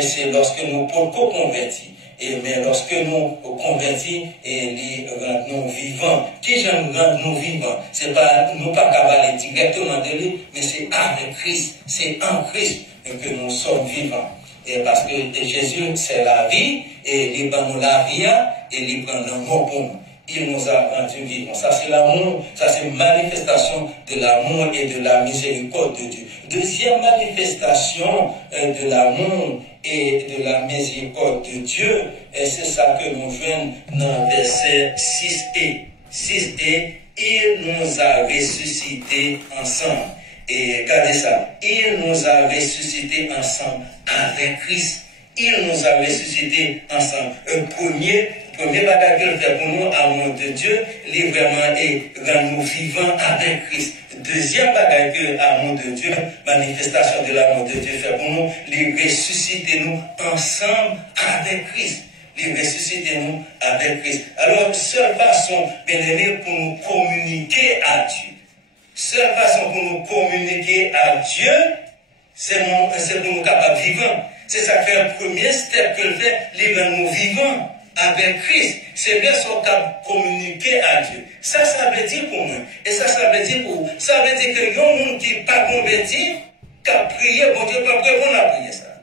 c'est lorsque nous convertis. Mais lorsque nous convertis, il rend nous vivants. Qui j'aime rendre nous vivants? C'est pas, nous pas cavaler directement de lui, mais c'est avec Christ. C'est en Christ que nous sommes vivants. Et parce que Jésus, c'est la vie, et il prend nous la vie, et il prend l'amour pour nous. Il nous a rendu vivants. Ça, c'est l'amour, ça, c'est une manifestation de l'amour et de la miséricorde de Dieu. Deuxième manifestation de l'amour et de la miséricorde de Dieu, et c'est ça que nous voyons dans verset 6e. 6e, il nous a ressuscités ensemble. Et regardez ça, il nous a ressuscités ensemble avec Christ. Il nous a ressuscités ensemble. Premier bagage qu'il fait pour nous, amour de Dieu, il est vraiment et rend nous vivants avec Christ. Deuxième bagage que amour de Dieu, manifestation de l'amour de Dieu fait pour nous, il ressuscite nous ensemble avec Christ. Il ressuscite nous avec Christ. Alors, seule façon, bien aimé, pour nous communiquer à Dieu, seule façon pour nous communiquer à Dieu, c'est pour nous capables vivants. C'est ça qui fait un premier step que le fait, il rend nous vivants avec Christ. C'est bien son cap communiquer à Dieu. Ça veut dire pour moi. Et ça veut dire pour vous. Ça veut dire que les gens qui ne sont pas convertis, qui ont prié, bon Dieu, pas prêt, on a prié ça.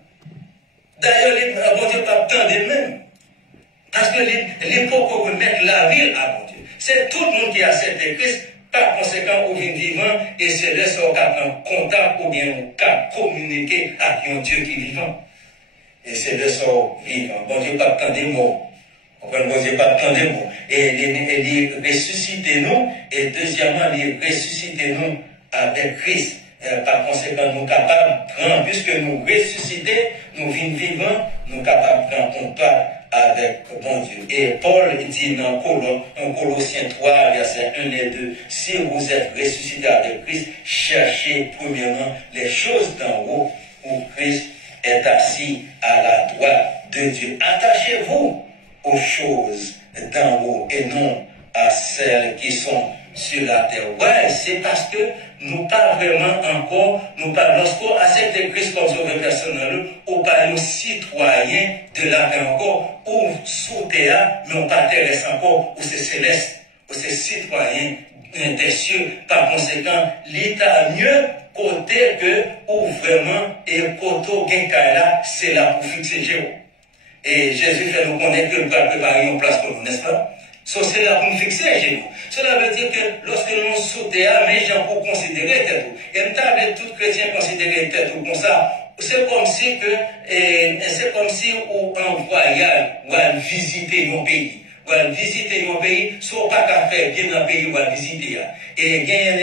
D'ailleurs, bon Dieu, pas tant de même. Parce que l'époque où on met la ville à bon Dieu. C'est tout le monde qui a accepté Christ. Par conséquent, au vivant, et c'est là qu'on a contact ou bien on communiquer avec un Dieu qui est vivant. Et c'est là qu'on vivant. Bon Dieu, pas tant de mots. Bon Dieu, pas tant de mots. Et il ressuscite nous, et deuxièmement, il ressuscite nous avec Christ. Par conséquent, nous capables de prendre, puisque nous ressuscités, nous vivants, nous capables de prendre contact avec bon Dieu. Et Paul dit dans Colossiens 3, versets 1 et 2, si vous êtes ressuscités avec Christ, cherchez premièrement les choses d'en haut, où Christ est assis à la droite de Dieu. Attachez-vous aux choses d'en haut et non à celles qui sont sur la terre. Ouais, c'est parce que nous pas vraiment encore, nous pas, lorsqu'on accepte Christ comme sauveur personnel, ou pas nos citoyens de la terre encore, ou sous terre, mais on pas terrestre encore, ou c'est céleste, ou c'est citoyen des cieux. Par conséquent, l'État mieux côté que, ou vraiment, et côté là, c'est là pour fixer Jéhovah. Et Jésus fait nous connaître que nous va préparer une place pour nous, n'est-ce pas? C'est là pour nous fixer un genou. Cela veut dire que lorsque nous sautons, les gens pour considérer tête, et nous avons tout chrétien considérer tête comme ça, c'est comme si on en voyage ou en visiter mon pays. Ou en visiter mon pays, soit pas qu'à faire bien dans le pays ou en visiter. Et gagne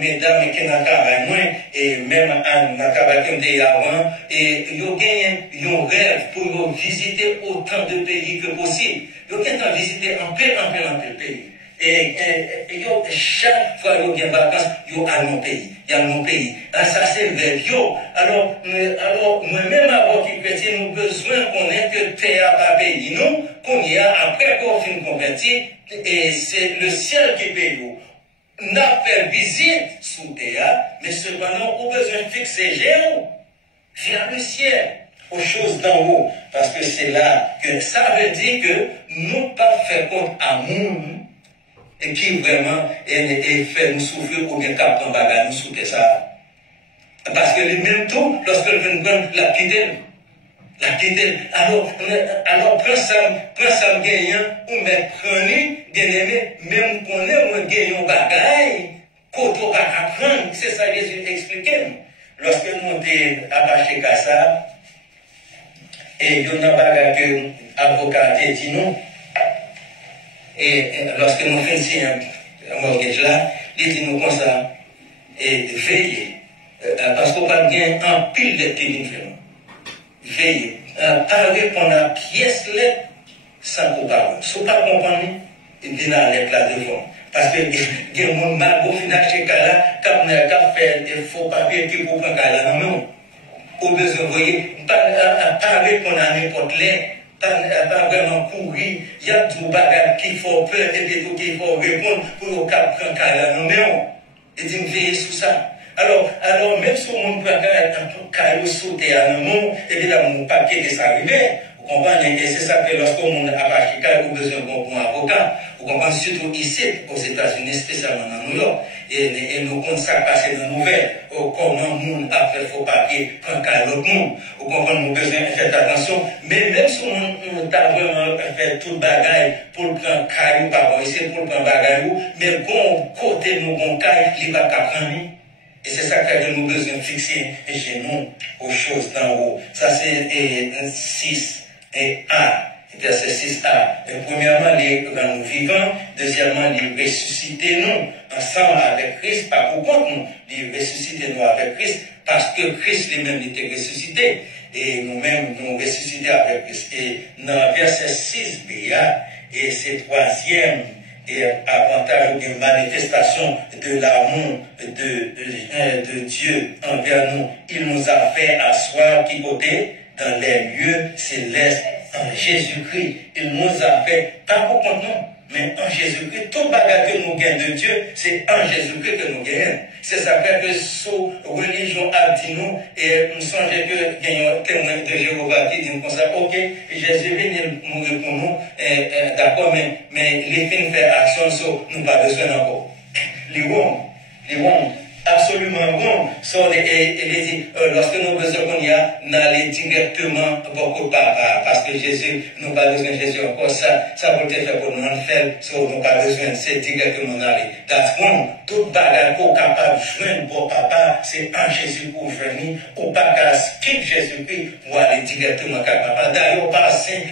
mesdames qui n'ont pas moins, et même en travail avant, et ils gagnent un rêve pour visiter autant de pays que possible. Ils ont visiter en plein pays. Et chaque fois qu'ils ont des vacances, ils ont mon pays. Il y a mon pays. Ça, c'est vrai. Alors, moi-même, avant qu'ils chrétiens, nous avons besoin qu'on ait que terre à pays. Nous, qu'on y a, après qu'on finit converti, et c'est le ciel qui paye nous. n'a fait visite sous terre, mais cependant, on a besoin de fixer vers le ciel, aux choses d'en haut. Parce que c'est là que ça veut dire que nous pas faire compte à monde et qui vraiment fait nous souffrir ou bien cap en bagarre nous souffrir ça. Parce que les mêmes tout, lorsque le vent la quitte, alors prends ça gagnant ou mais prenez bien-aimé, même qu'on est un gagnant bagaille, quand on va apprendre, c'est ça que Jésus expliquait. Lorsque nous sommes attachés à ça, et il y a un bagage que l'avocat a dit nous, et lorsque nous finissons un mortgage là, il dit nous comme ça, et veillez, parce qu'on va gagner un pile de pays. Veillez, pas répondre à pièce lettre sans qu'on parle. Si on ne comprend pas, il vient à l'être là devant. Parce que il y a des gens qui ont fait acheter là, qui ont fait des faux papiers qui pour prendre là. Non, au besoin, vous voyez, pas répondre à n'importe l'air, pas vraiment courir. Il y a des bagages qui font peur et des trucs qu'il faut répondre pour prendre là. Non, il dit, veillez sur ça. Alors, même si on peut faire sauter à un moment, évidemment, on ne peut pas quitter ça arriver. Vous comprenez? Et c'est ça que lorsqu'on a acheté on a besoin d'un avocat. Vous comprenez? Surtout ici, aux États-Unis, spécialement à New York. Et nous comptons ça passer dans nos nouvelles. Comment on a fait faux papier, prendre qu'à l'autre monde. Vous comprenez? Nous avons besoin de faire attention. Mais même si on a vraiment fait tout le bagage pour prendre caillou, par rapport ici, pour prendre bagage, mais bon, côté nous, bon caillou, il va pas prendre. Et c'est ça que nous besoin de fixer chez nous aux choses d'en haut. Ça c'est 6 et A. Verset 6a. Premièrement, les nous vivants. Deuxièmement, les ressusciter nous ensemble avec Christ. Pas pour contre nous. Les ressusciter nous avec Christ. Parce que Christ lui-même était ressuscité. Et nous-mêmes nous ressusciter avec Christ. Et dans verset 6b, et c'est troisième. Et avantage de manifestation de l'amour de Dieu envers nous. Il nous a fait asseoir qui côté dans les lieux célestes en Jésus-Christ. Il nous a fait, pas pour contre nous, mais en Jésus-Christ. Tout bagage que nous gagnons de Dieu, c'est en Jésus-Christ que nous gagnons. C'est ça que sous religion a dit nous, et nous songeons que gagnons témoin de Jéhovah qui dit comme ça, ok, Jésus vient mourir pour nous, d'accord, mais les films faire action, nous pas besoin encore. Les wrong, absolument wrong. Lorsque nous avons besoin qu'on y a, n'aller directement pour papa, parce que Jésus, nous pas besoin de Jésus encore, ça peut être fait pour nous en faire, nous pas besoin, c'est directement d'aller. That's wrong. Tout bagage qu'on est capable de joindre pour papa, c'est en Jésus pour venir, ou pas qu'à skip Jésus-Christ pour aller directement à papa. D'ailleurs, pas assez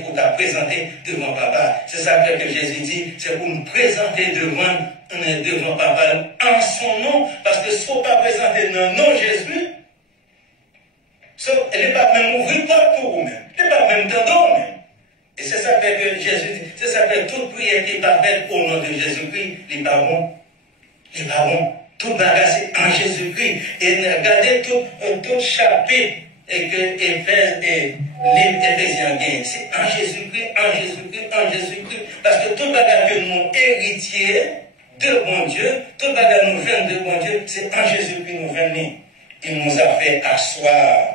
pour te présenter devant papa. C'est ça que Jésus dit, c'est pour nous présenter devant papa en son nom, parce que si on ne pas présenter dans le nom de Jésus, elle n'est pas même ouvrir porte pour vous-même, elle n'est pas même dans même. Et c'est ça que Jésus dit, c'est ça que toute prière qui est faite au nom de Jésus-Christ, il n'est pas bon. Il n'est pas bon. Tout bagage c'est en Jésus-Christ. Et regardez tout chapitre et que l'Éphésiens gagne. C'est en Jésus-Christ, en Jésus-Christ, en Jésus-Christ. Parce que tout bagage que nous héritiers de bon Dieu, tout bagage nous vient de bon Dieu, c'est en Jésus-Christ nous venons. Il nous a fait asseoir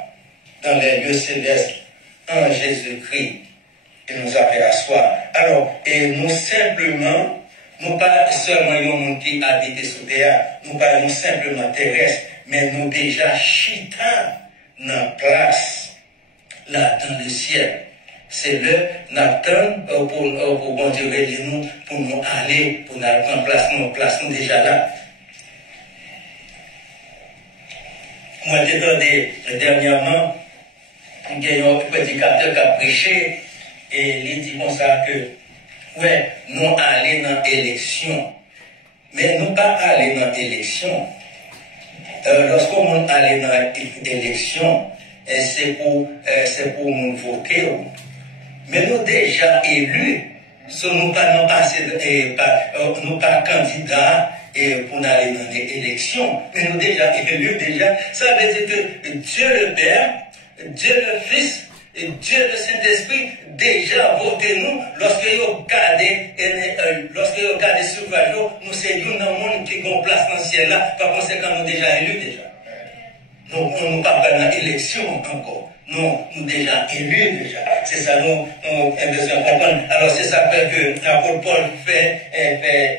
dans les lieux célestes en Jésus-Christ. Il nous a fait asseoir. Alors, et nous simplement, nous pas seulement un monde qui habite sous terre, nous pas nous simplement terrestres, mais nous déjà chita dans place, là dans le ciel. C'est le Nathan pour bon Dieu nous, pour nous aller, pour nous prendre place, nous déjà là. Moi, j'ai entendu dernièrement, il y a un prédicateur qui a prêché, et il dit comme ça que, ouais, nous allons dans l'élection, mais nous pas aller dans l'élection. Lorsqu'on allait dans l'élection, c'est pour nous voter. Mais nous déjà élus, nous pas nous pas candidats pour aller dans les élections, mais nous déjà élus déjà. Ça veut dire que Dieu le Père, Dieu le Fils, Dieu le Saint-Esprit déjà voté nous lorsque vous regardez sur nous, nous sommes dans le monde qui a une place dans le ciel là, par conséquent nous déjà élus déjà. Nous n'avons pas dans l'élection encore. Nous déjà élus déjà. C'est ça nous avons besoin de comprendre. Alors c'est ça que l'apôtre Paul fait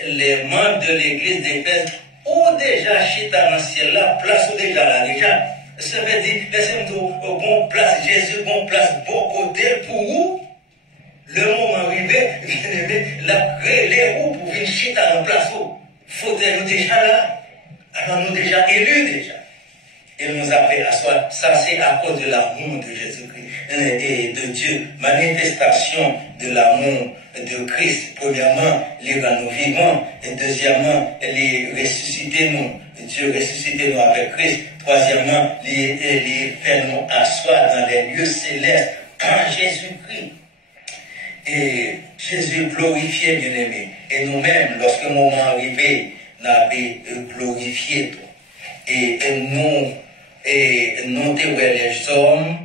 les membres de l'église d'Éphèse ou déjà chita dans le ciel là, place ou déjà là déjà. Ça veut dire, laissez-nous au bon place, Jésus, bon place, bon côté pour vous. Le moment arrivé, la les roues pour venir chita dans la place où. Faut-il nous déjà là? Alors nous déjà élus déjà. Il nous a fait asseoir. Ça, c'est à cause de l'amour de Jésus-Christ et de Dieu. Manifestation de l'amour de Christ. Premièrement, les rend nous vivants. Et deuxièmement, les ressusciter nous. Dieu ressusciter nous avec Christ. Troisièmement, les faire nous asseoir dans les lieux célestes en Jésus-Christ. Et Jésus glorifié, bien-aimé. Et nous-mêmes, lorsque le moment arrivé, nous avons glorifié tout. Et nous sommes les hommes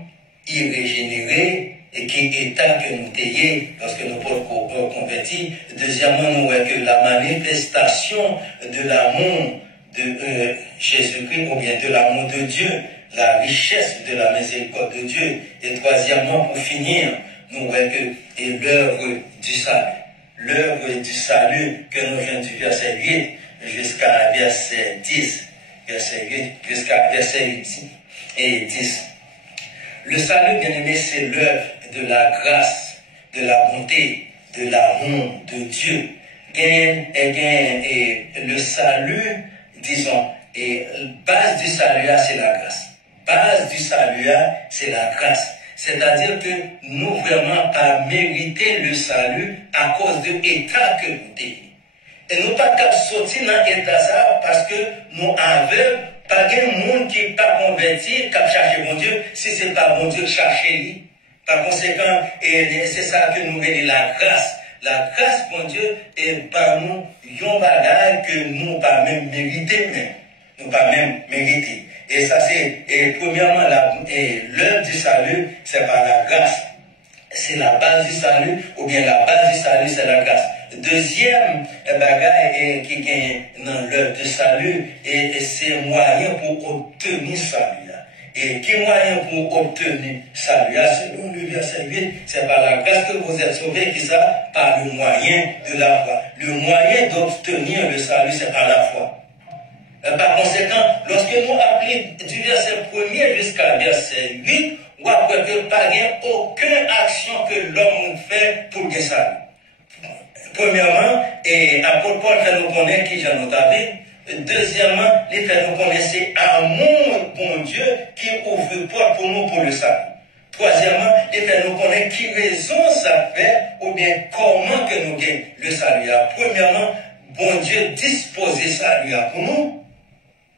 irrégénérés et qui état que nous sommes lorsque nous sommes convertis. Deuxièmement, nous voyons que la manifestation de l'amour de Jésus-Christ ou bien de l'amour de Dieu, la richesse de la miséricorde de Dieu. Et troisièmement, pour finir, nous voyons que l'œuvre du salut. L'œuvre du salut que nous venons du verset 8 jusqu'à verset 10. Verset 8 jusqu'à verset 8 et 10. Le salut, bien-aimé, c'est l'œuvre de la grâce, de la bonté, de l'amour de Dieu. Et le salut, disons, et base du salut, c'est la grâce. Base du salut, c'est la grâce. C'est-à-dire que nous vraiment pas mérité le salut à cause de l'état que nous sommes. Et nous pas qu'à sortir dans l'état ça parce que nous avons pas de monde qui n'est pas converti, qui a cherché mon Dieu, si ce n'est pas mon Dieu qui cherche lui. Par conséquent, c'est ça que nous voyons la grâce. La grâce, mon Dieu, est par nous, un bagage que nous pas même mérité, même. Nous pas même mérité. Et ça, c'est, premièrement, l'œuvre du salut, c'est par la grâce. C'est la base du salut, ou bien la base du salut, c'est la grâce. Deuxième bagage qui est dans l'œuvre du salut, et c'est moyen pour obtenir salut. Et quel moyen pour obtenir salut? Selon le verset 8, c'est par la grâce que vous êtes sauvés, qui ça? Par le moyen de la foi. Le moyen d'obtenir le salut, c'est par la foi. Par conséquent, lorsque nous appliquons du verset 1er jusqu'à verset 8, on voit que pas aucune action que l'homme fait pour le salut. Premièrement, et apôtre Paul fait nous connaître qui j'en ai. Deuxièmement, il fait nous connaître c'est amour bon Dieu qui ouvre porte pour nous pour le salut. Troisièmement, il fait nous connaître qui raison ça fait ou bien comment que nous gagnons le salut. Premièrement, bon Dieu dispose le salut pour nous.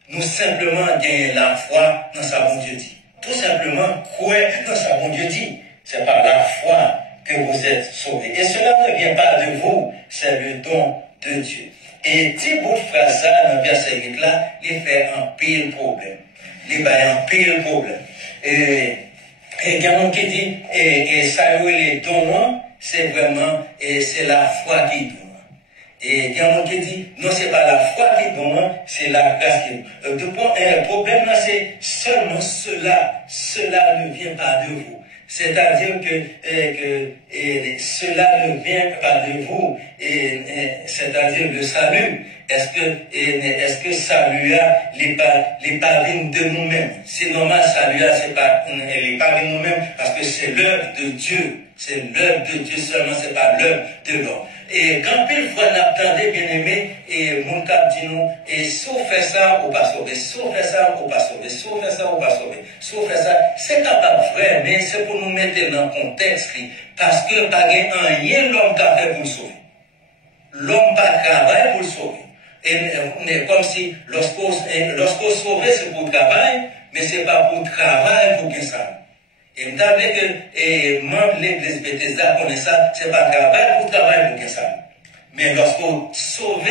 Nous simplement gagnons la foi dans sa bon Dieu dit. Tout simplement croire dans sa bon Dieu dit. C'est par la foi que vous êtes sauvés. Et cela ne vient pas de vous, c'est le don de Dieu. Et si vous faites ça dans le verset 8 là, il fait un pile problème. Il fait un pile problème. Et quelqu'un qui dit, et saluer les dons, c'est vraiment, et c'est la foi qui donne. Et quelqu'un qui dit, non, c'est pas la foi qui donne, c'est la grâce qui donne. Le problème là, c'est seulement cela ne vient pas de vous. C'est-à-dire que cela ne vient pas de vous, c'est-à-dire le salut. Est-ce que salut n'est pas de nous-mêmes? C'est normal, salut c'est pas, elle n'est pas de nous-mêmes, parce que c'est l'œuvre de Dieu. C'est l'œuvre de Dieu seulement, c'est pas l'œuvre de l'homme. Et quand une fois on attendait bien aimé, et mon cap dit nous, et si on fait ça ou pas sauver, si on fait ça ou pas sauver, si on fait ça ou pas sauver, si on fait ça, c'est capable vrai, mais c'est pour nous mettre dans le contexte, parce que pas rien l'homme qui a fait pour le sauver. L'homme pas travaille pour le sauver. Et comme si lorsqu'on sauve, c'est pour le travail, mais c'est pas pour le travail pour que ça. Et vous savez que membre de l'église Bethesda connaît ça, c'est pas travail pour que ça. Mais lorsqu'on sauve,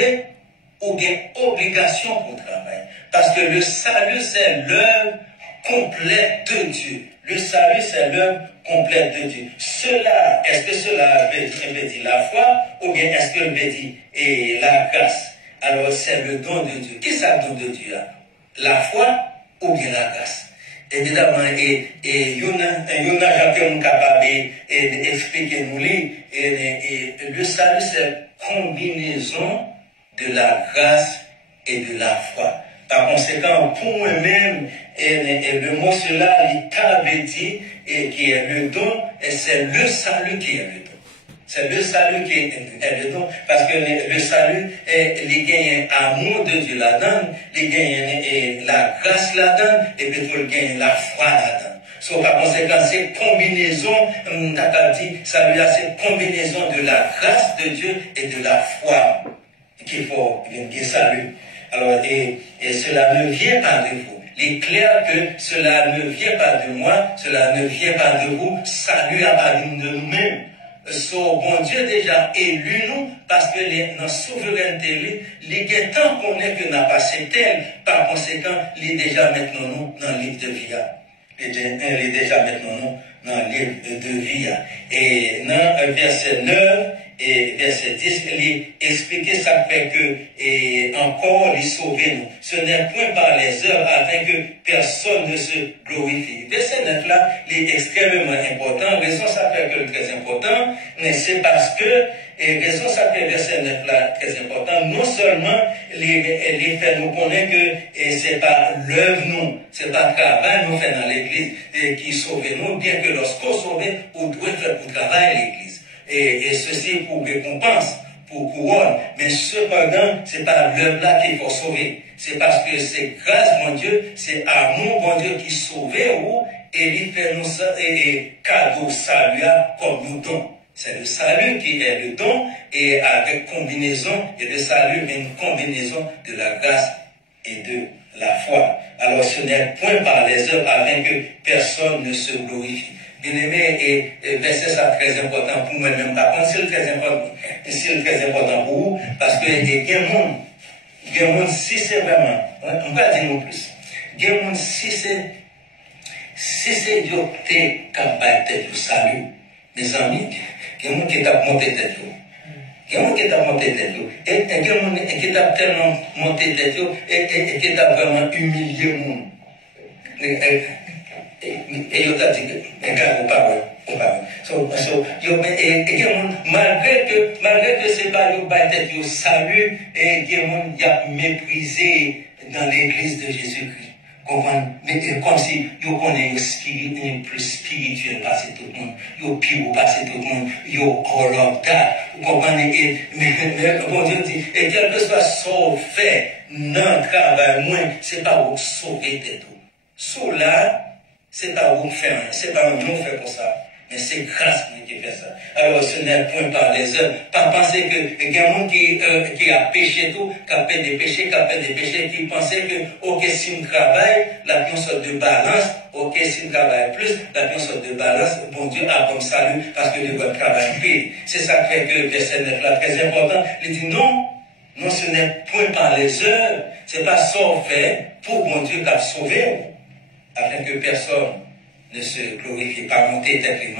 on a une obligation pour travailler. Parce que le salut, c'est l'œuvre complète de Dieu. Le salut, c'est l'œuvre complète de Dieu. Cela, est-ce que cela veut dire la foi, ou bien est-ce que veut dire la grâce? Alors, c'est le don de Dieu. Qui c'est le don de Dieu? La foi ou bien la grâce? Évidemment, Yona Jean-Pierre nous capable d'expliquer nous le salut, c'est combinaison de la grâce et de la foi. Par conséquent, pour moi-même, le mot cela, il veut dire qui est le don, et c'est le salut qui est le don. C'est le salut qui est le don, parce que le salut, il gagne l'amour de Dieu là-dedans, il gagne la grâce là-dedans, et puis il gagne la foi là-dedans. So, par conséquent, c'est combinaison, t'as dit, salut, c'est combinaison de la grâce de Dieu et de la foi qu'il faut gagner salut. Alors, et cela ne vient pas de vous. Il est clair que cela ne vient pas de moi, cela ne vient pas de vous, salut à pas de nous-mêmes. Bon Dieu déjà élu nous parce que notre souveraineté, les temps qu'on est que n'a pas tel, par conséquent, il est déjà maintenant nous dans le livre de vie. Il est déjà maintenant nous dans le livre de vie. Et dans verset 9 et verset 10, il explique ça fait que, et encore, il sauve nous. Ce n'est point par les œuvres afin que personne ne se glorifie. Verset 9 là, il est extrêmement important. Raison ça fait que le très important, mais c'est parce que, et raison ça fait verset 9 là, très important, non seulement, il fait nous connaître que, c'est pas l'œuvre nous, c'est pas le travail nous fait dans l'église, qui sauve nous, bien que lorsqu'on sauve, on doit faire pour travailler l'église. Et ceci pour récompense, pour couronne. Mais cependant, c'est pas l'œuvre là qu'il faut sauver. C'est parce que c'est grâce, mon Dieu, c'est amour, mon Dieu, qui sauve ou, et il fait nous ça, et cadeau salut comme nous don. C'est le salut qui est le don, et avec combinaison, et le salut, mais une combinaison de la grâce et de la foi. Alors ce n'est point par les œuvres afin que personne ne se glorifie. Bien aimé, et verset ça très important pour moi-même. Par contre, c'est très important pour vous, parce que il y a un monde, si c'est vraiment, on va dire non plus, il y a un monde, si c'est Dieu qui est capable de salut, mes amis, il y a un monde qui est capable de monter tête. Il y a un monde qui est capable de monter tête. Et il y a un monde qui est capable de monter tête, et qui est capable vraiment humilier le monde. Et il a dit que regarde au parole. Malgré que c'est pas le baptême au salut, et il y a méprisé dans l'église de Jésus-Christ. Mais comme si il connaît un plus spirituel passer tout le monde, il pire passer tout le monde, il corrompt. Vous comprenez? Mais bon Dieu dit, et quel que soit son fait, non travail moins, c'est pas vous sauver de tout. Cela, c'est pas vous faire, c'est pas nous faire pour ça, mais c'est grâce qui fait ça. Alors ce n'est point par les œuvres, pas penser que il y a un monde qui a péché tout, qui a fait des péchés, qui pensait que ok si on travaille, la une sorte de balance, ok si on travaille plus, la une sorte de balance, bon Dieu a comme salut parce que le bon travail paye. C'est ça qui fait que le verset 9 là très important. Il dit non, ce n'est point par les œuvres, c'est pas ça fait pour bon Dieu qui a sauvé, afin que personne ne se glorifie pas, monter tête et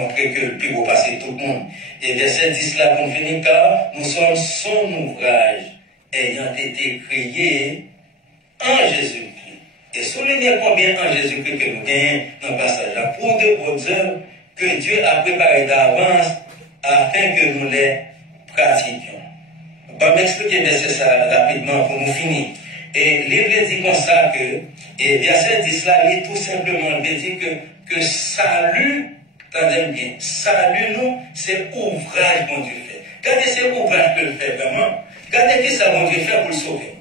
montrer que le plus beau passer tout le monde. Et verset 10 là, on finit car nous sommes son ouvrage ayant été créés en Jésus-Christ. Et souligner combien en Jésus-Christ que nous gagnons dans le passage là, pour de bonnes œuvres que Dieu a préparées d'avance afin que nous les pratiquions. On va m'expliquer verset ça rapidement pour nous finir. Et l'Église dit comme ça que, et verset 10 là, il est tout simplement dit que salut, attendez bien, salut nous, c'est ouvrage mon Dieu fait. Regardez ce ouvrage que le fait vraiment. Regardez qui ça mon Dieu fait pour le sauver.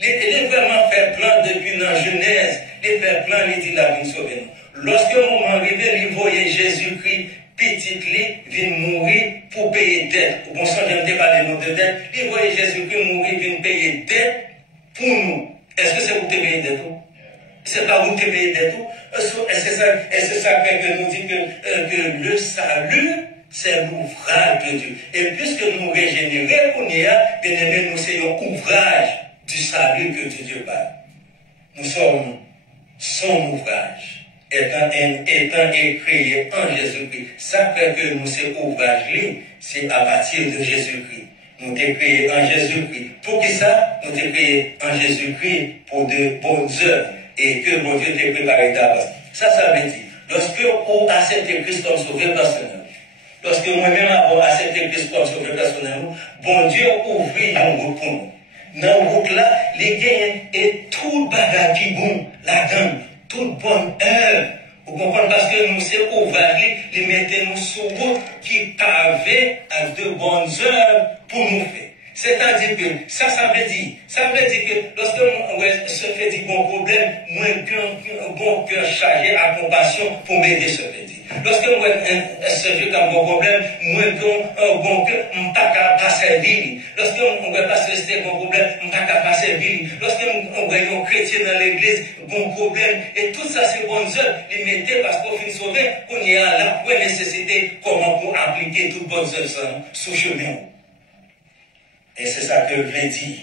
Il est vraiment fait plan depuis la Genèse, il fait plan, il dit la vie sauver nous. Lorsque le moment arrivé, il voyait Jésus-Christ, petit lit, vient mourir pour payer dette. Bon sang, je ne pas de notre dette. Il voyait Jésus-Christ mourir, vient payer dette. Pour nous, est-ce que c'est vous qui payez des tout? C'est pas vous qui payez des tout? Est-ce que ça fait que nous dit que le salut, c'est l'ouvrage de Dieu? Et puisque nous régénérons, bien aimé, nous c'est un ouvrage du salut que Dieu parle. Nous sommes son ouvrage. étant créé en Jésus-Christ. Ça fait que nous, c'est ouvrage, c'est à partir de Jésus-Christ. Nous sommes créés en Jésus-Christ. Pour qui ça? Nous sommes créés en Jésus-Christ pour de bonnes œuvres et que mon Dieu t'a préparé d'avance. Ça veut dire, lorsque vous acceptez Christ comme sauveur personnel, lorsque moi-même avons accepté Christ comme sauveur personnel, bon Dieu ouvre un route pour nous. Dans le route là, les gains et tout le bagage qui bon, la donne, toute bonne œuvre. Vous comprenez? Parce que nous, c'est ouvrage, les mettez-nous sur route qui pavé avec de bonnes œuvres pour nous faire. C'est-à-dire que ça veut dire que lorsque on se fait du bon problème, moi, un bon cœur chargé à compassion pour m'aider ce petit. Lorsque moi, se fait comme bon problème, moi, un bon cœur, je ne peux pas passer vie. Lorsque on va passer un bon problème, je ne peux pas passer vie. Lorsque on voit un chrétien dans l'église, bon problème, et tout ça, c'est bonnes œuvres, les mettez parce qu'on finit sauvé, on y a là, pour nécessité, comment pour appliquer toutes bonnes œuvres sur le chemin. Et c'est ça que je veux dire.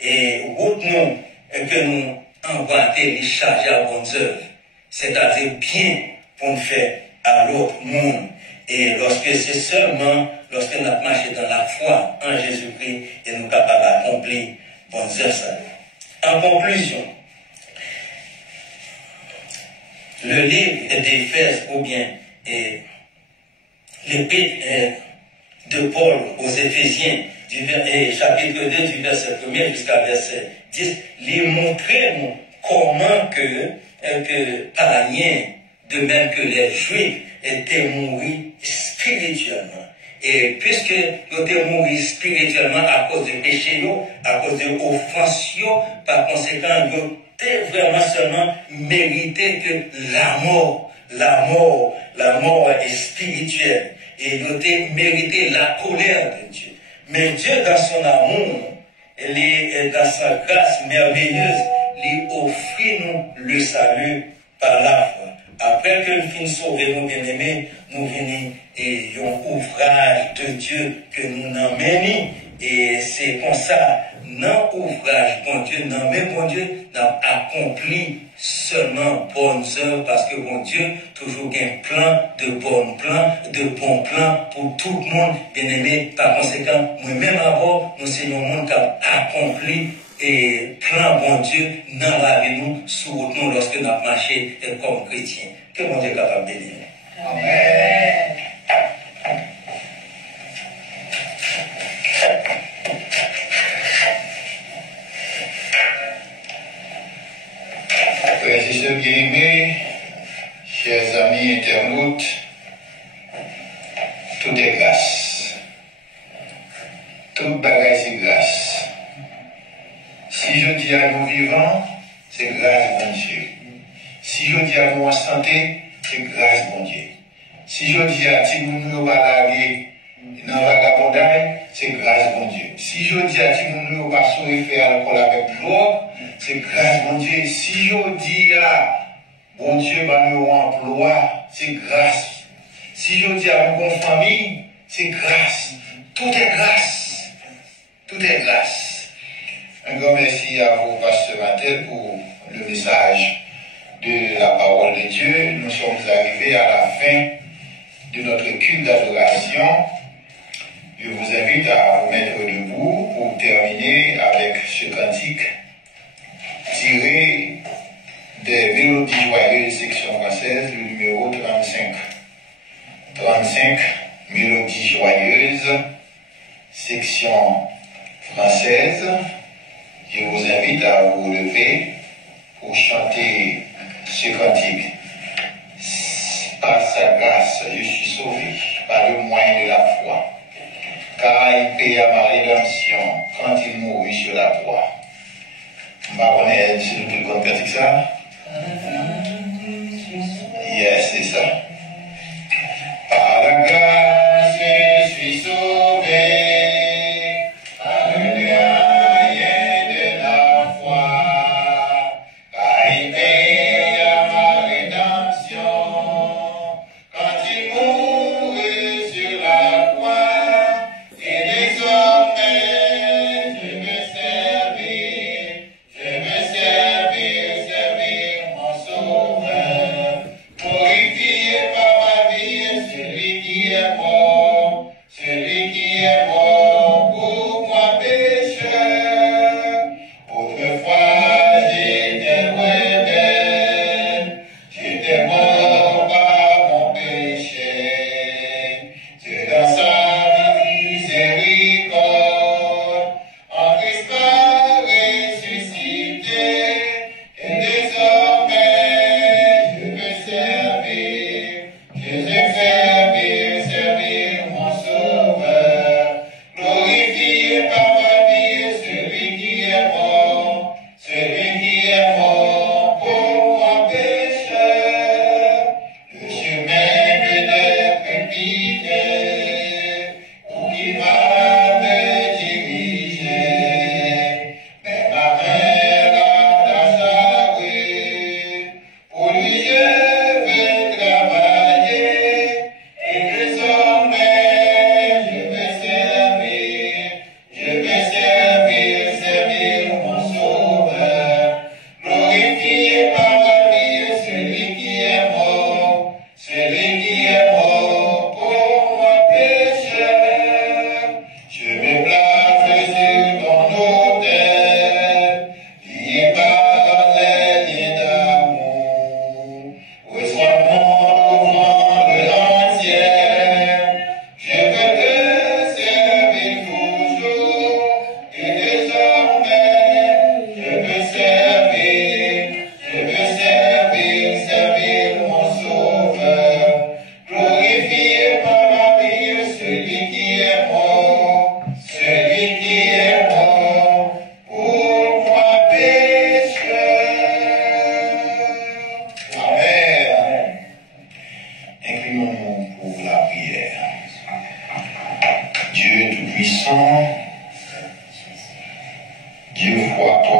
Et route nous, que nous envoyons les charger à bonnes œuvres. C'est-à-dire bien pour nous faire à l'autre monde. Et lorsque c'est seulement lorsque nous marchons dans la foi en Jésus-Christ et nous sommes capables d'accomplir bonnes œuvres. En conclusion, le livre d'Éphèse ou bien l'épître de Paul aux Éphésiens, chapitre 2 du verset 1 jusqu'à verset 10, lui montrer comment que païens, de même que les Juifs, étaient morts spirituellement. Et puisque nous étions morts spirituellement à cause du péché, à cause de l'offense, par conséquent, nous avons vraiment seulement mérité que la mort est spirituelle. Et nous avons mérité la colère de Dieu. Mais Dieu, dans son amour, dans sa grâce merveilleuse, lui offrit nous le salut par la foi. Après que nous finissons sauver nos bien-aimés, nous venons et un ouvrage de Dieu que nous n'emmenons. Et c'est comme ça, non ouvrage, bon Dieu, non, mais bon Dieu, n'a accompli seulement bonnes œuvres parce que bon Dieu, toujours un plan, de bons plans pour tout le monde, bien aimé. Par conséquent, moi-même avant, nous sommes un monde qui a accompli et plan bon Dieu dans la vie nous, sur nous lorsque nous avons marché comme chrétiens. Que mon Dieu est capable de dire. Amen. Frères et sœurs bien-aimés, chers amis internautes, tout est grâce. Tout bagage c'est grâce. Si je dis à nous vivants, c'est grâce bon Dieu. Si je dis à nous en santé, c'est grâce bon Dieu. Si je dis à Timoun nous balaguer dans le vagabondage, c'est grâce bon Dieu. Si je dis à Timoun nous pas sauver faire l'alcool avec l'eau, c'est grâce bon Dieu. Si je dis à bon Dieu va nous emploi, c'est grâce. Si je dis à mon famille, c'est grâce. Tout est grâce. Tout est grâce. Un grand merci à vous, Pasteur Matel, pour le message de la parole de Dieu. Nous sommes arrivés à la fin de notre culte d'adoration. Je vous invite à vous mettre debout pour terminer avec ce cantique tiré des Mélodies joyeuses, section française, le numéro 35. 35, Mélodies joyeuses, section française. Je vous invite à vous lever pour chanter ce cantique. Par sa grâce, je suis sauvé, par le moyen de la foi. Car il paya ma rédemption quand il mourut sur la croix. Maronnette, c'est le plus grand pratique ça? Yes, c'est ça. Par la grâce, je suis sauvé.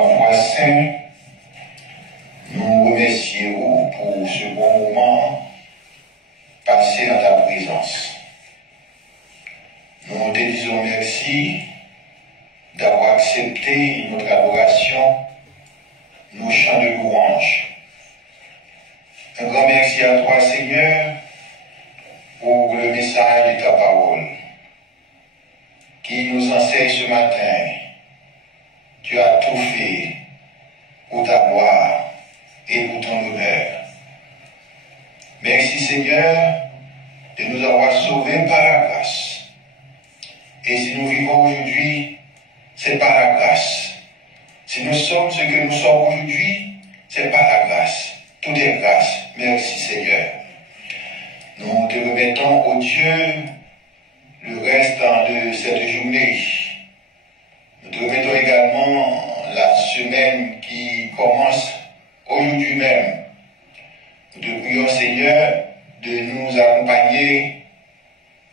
Papa Saint, nous remercions pour ce bon moment passé dans ta présence. Nous te disons merci d'avoir accepté notre adoration, nos chants de louange. Un grand merci à toi, Seigneur, pour le message de ta parole qui nous enseigne ce matin. Tu as tout fait pour ta gloire et pour ton honneur. Merci, Seigneur, de nous avoir sauvés par la grâce. Et si nous vivons aujourd'hui, c'est par la grâce. Si nous sommes ce que nous sommes aujourd'hui, c'est par la grâce. Tout est grâce. Merci, Seigneur. Nous te remettons, ô Dieu, le restant de cette journée. Nous te remettons également la semaine qui commence aujourd'hui même. Nous te prions, Seigneur, de nous accompagner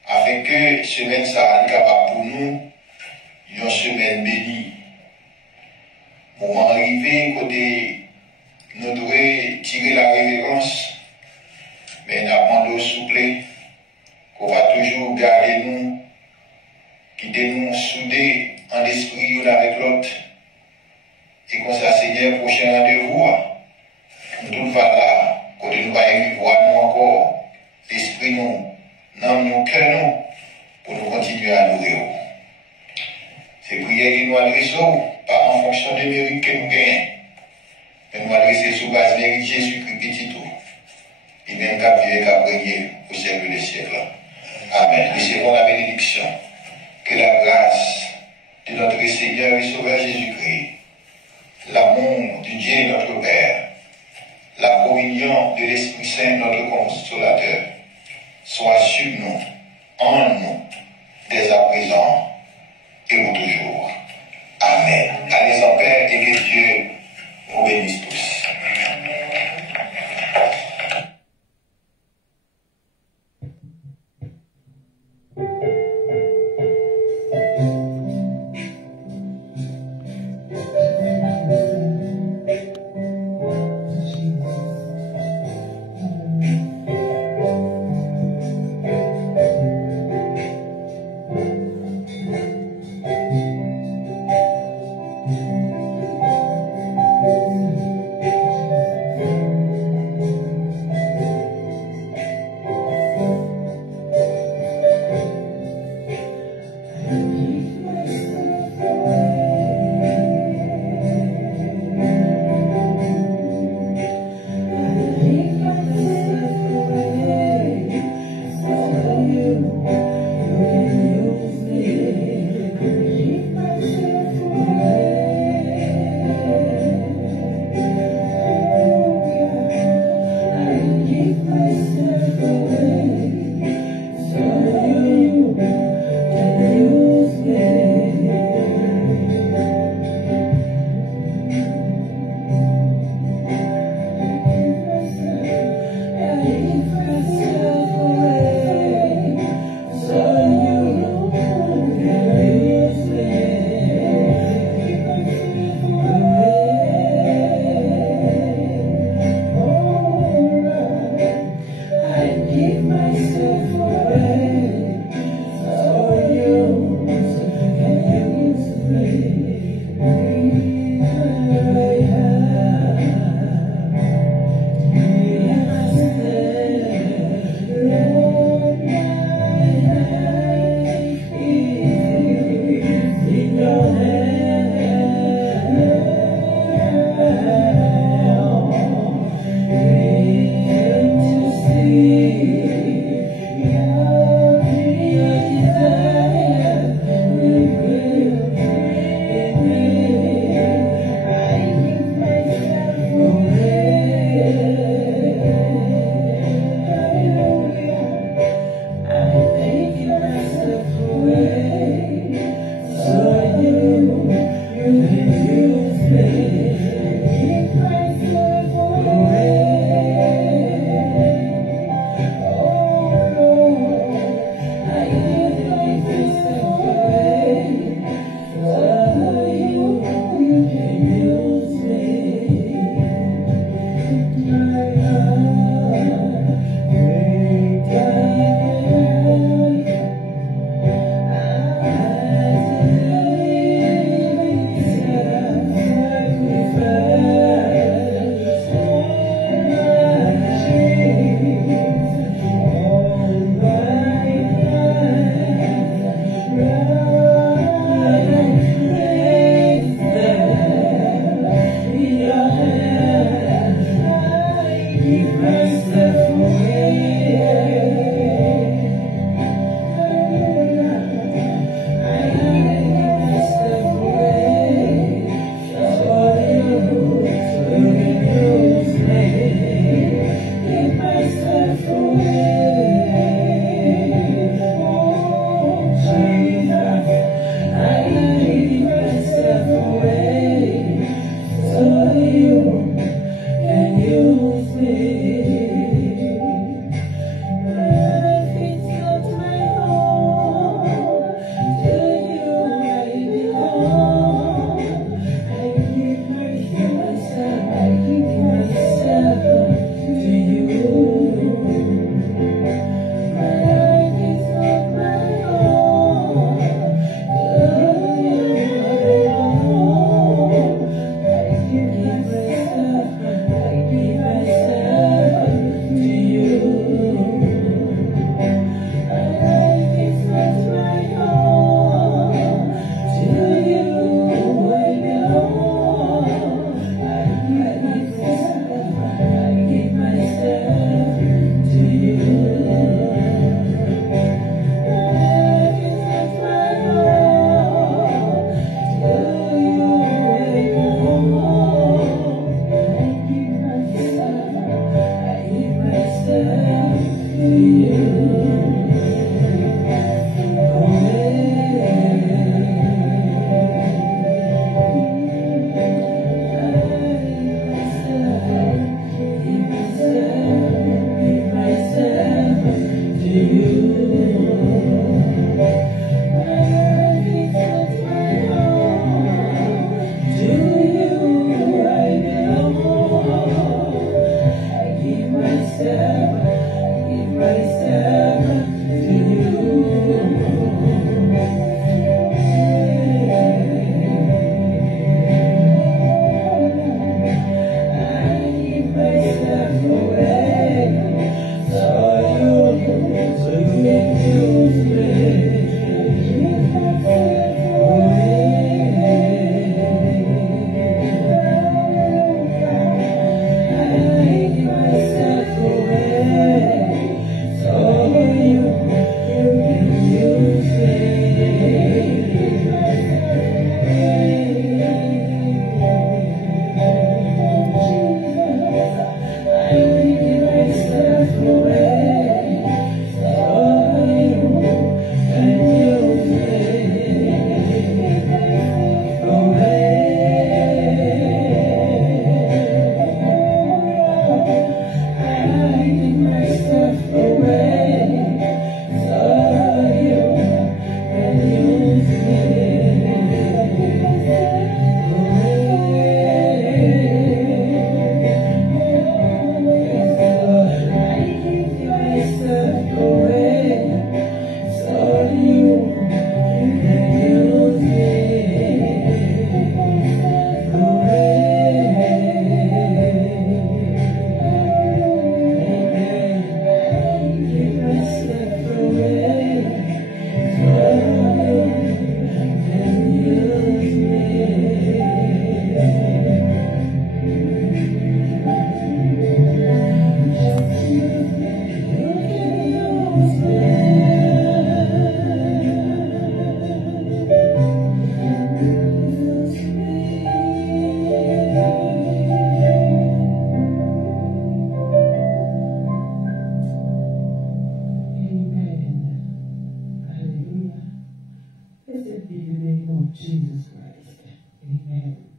afin que semaine soit capable pour nous, une semaine bénie. Moment arrivé, côté nous devons tirer la révérence, mais nous avons souple, qu'on va toujours garder nous, quitter nous soudés en esprit l'un avec l'autre. Et comme ça, Seigneur, prochain rendez-vous, nous tout va là, côté nous va voir nous encore, l'esprit nous, dans nos cœurs nous, pour nous continuer à adorer. C'est prière que nous adressons, pas en fonction des mérites que nous gagnons, mais nous adresser sous base mérite Jésus-Christ petit tout. Et bien qu'à vivre qu'à prier au siècle des siècles. Amen. Recevons la bénédiction. Que la grâce de notre Seigneur et Sauveur Jésus-Christ, l'amour de Dieu notre Père, la communion de l'Esprit Saint notre Consolateur, soit sur nous, en nous, dès à présent et pour toujours. Amen. Allez en paix et que Dieu vous bénisse tous. the name of Jesus Christ. Amen.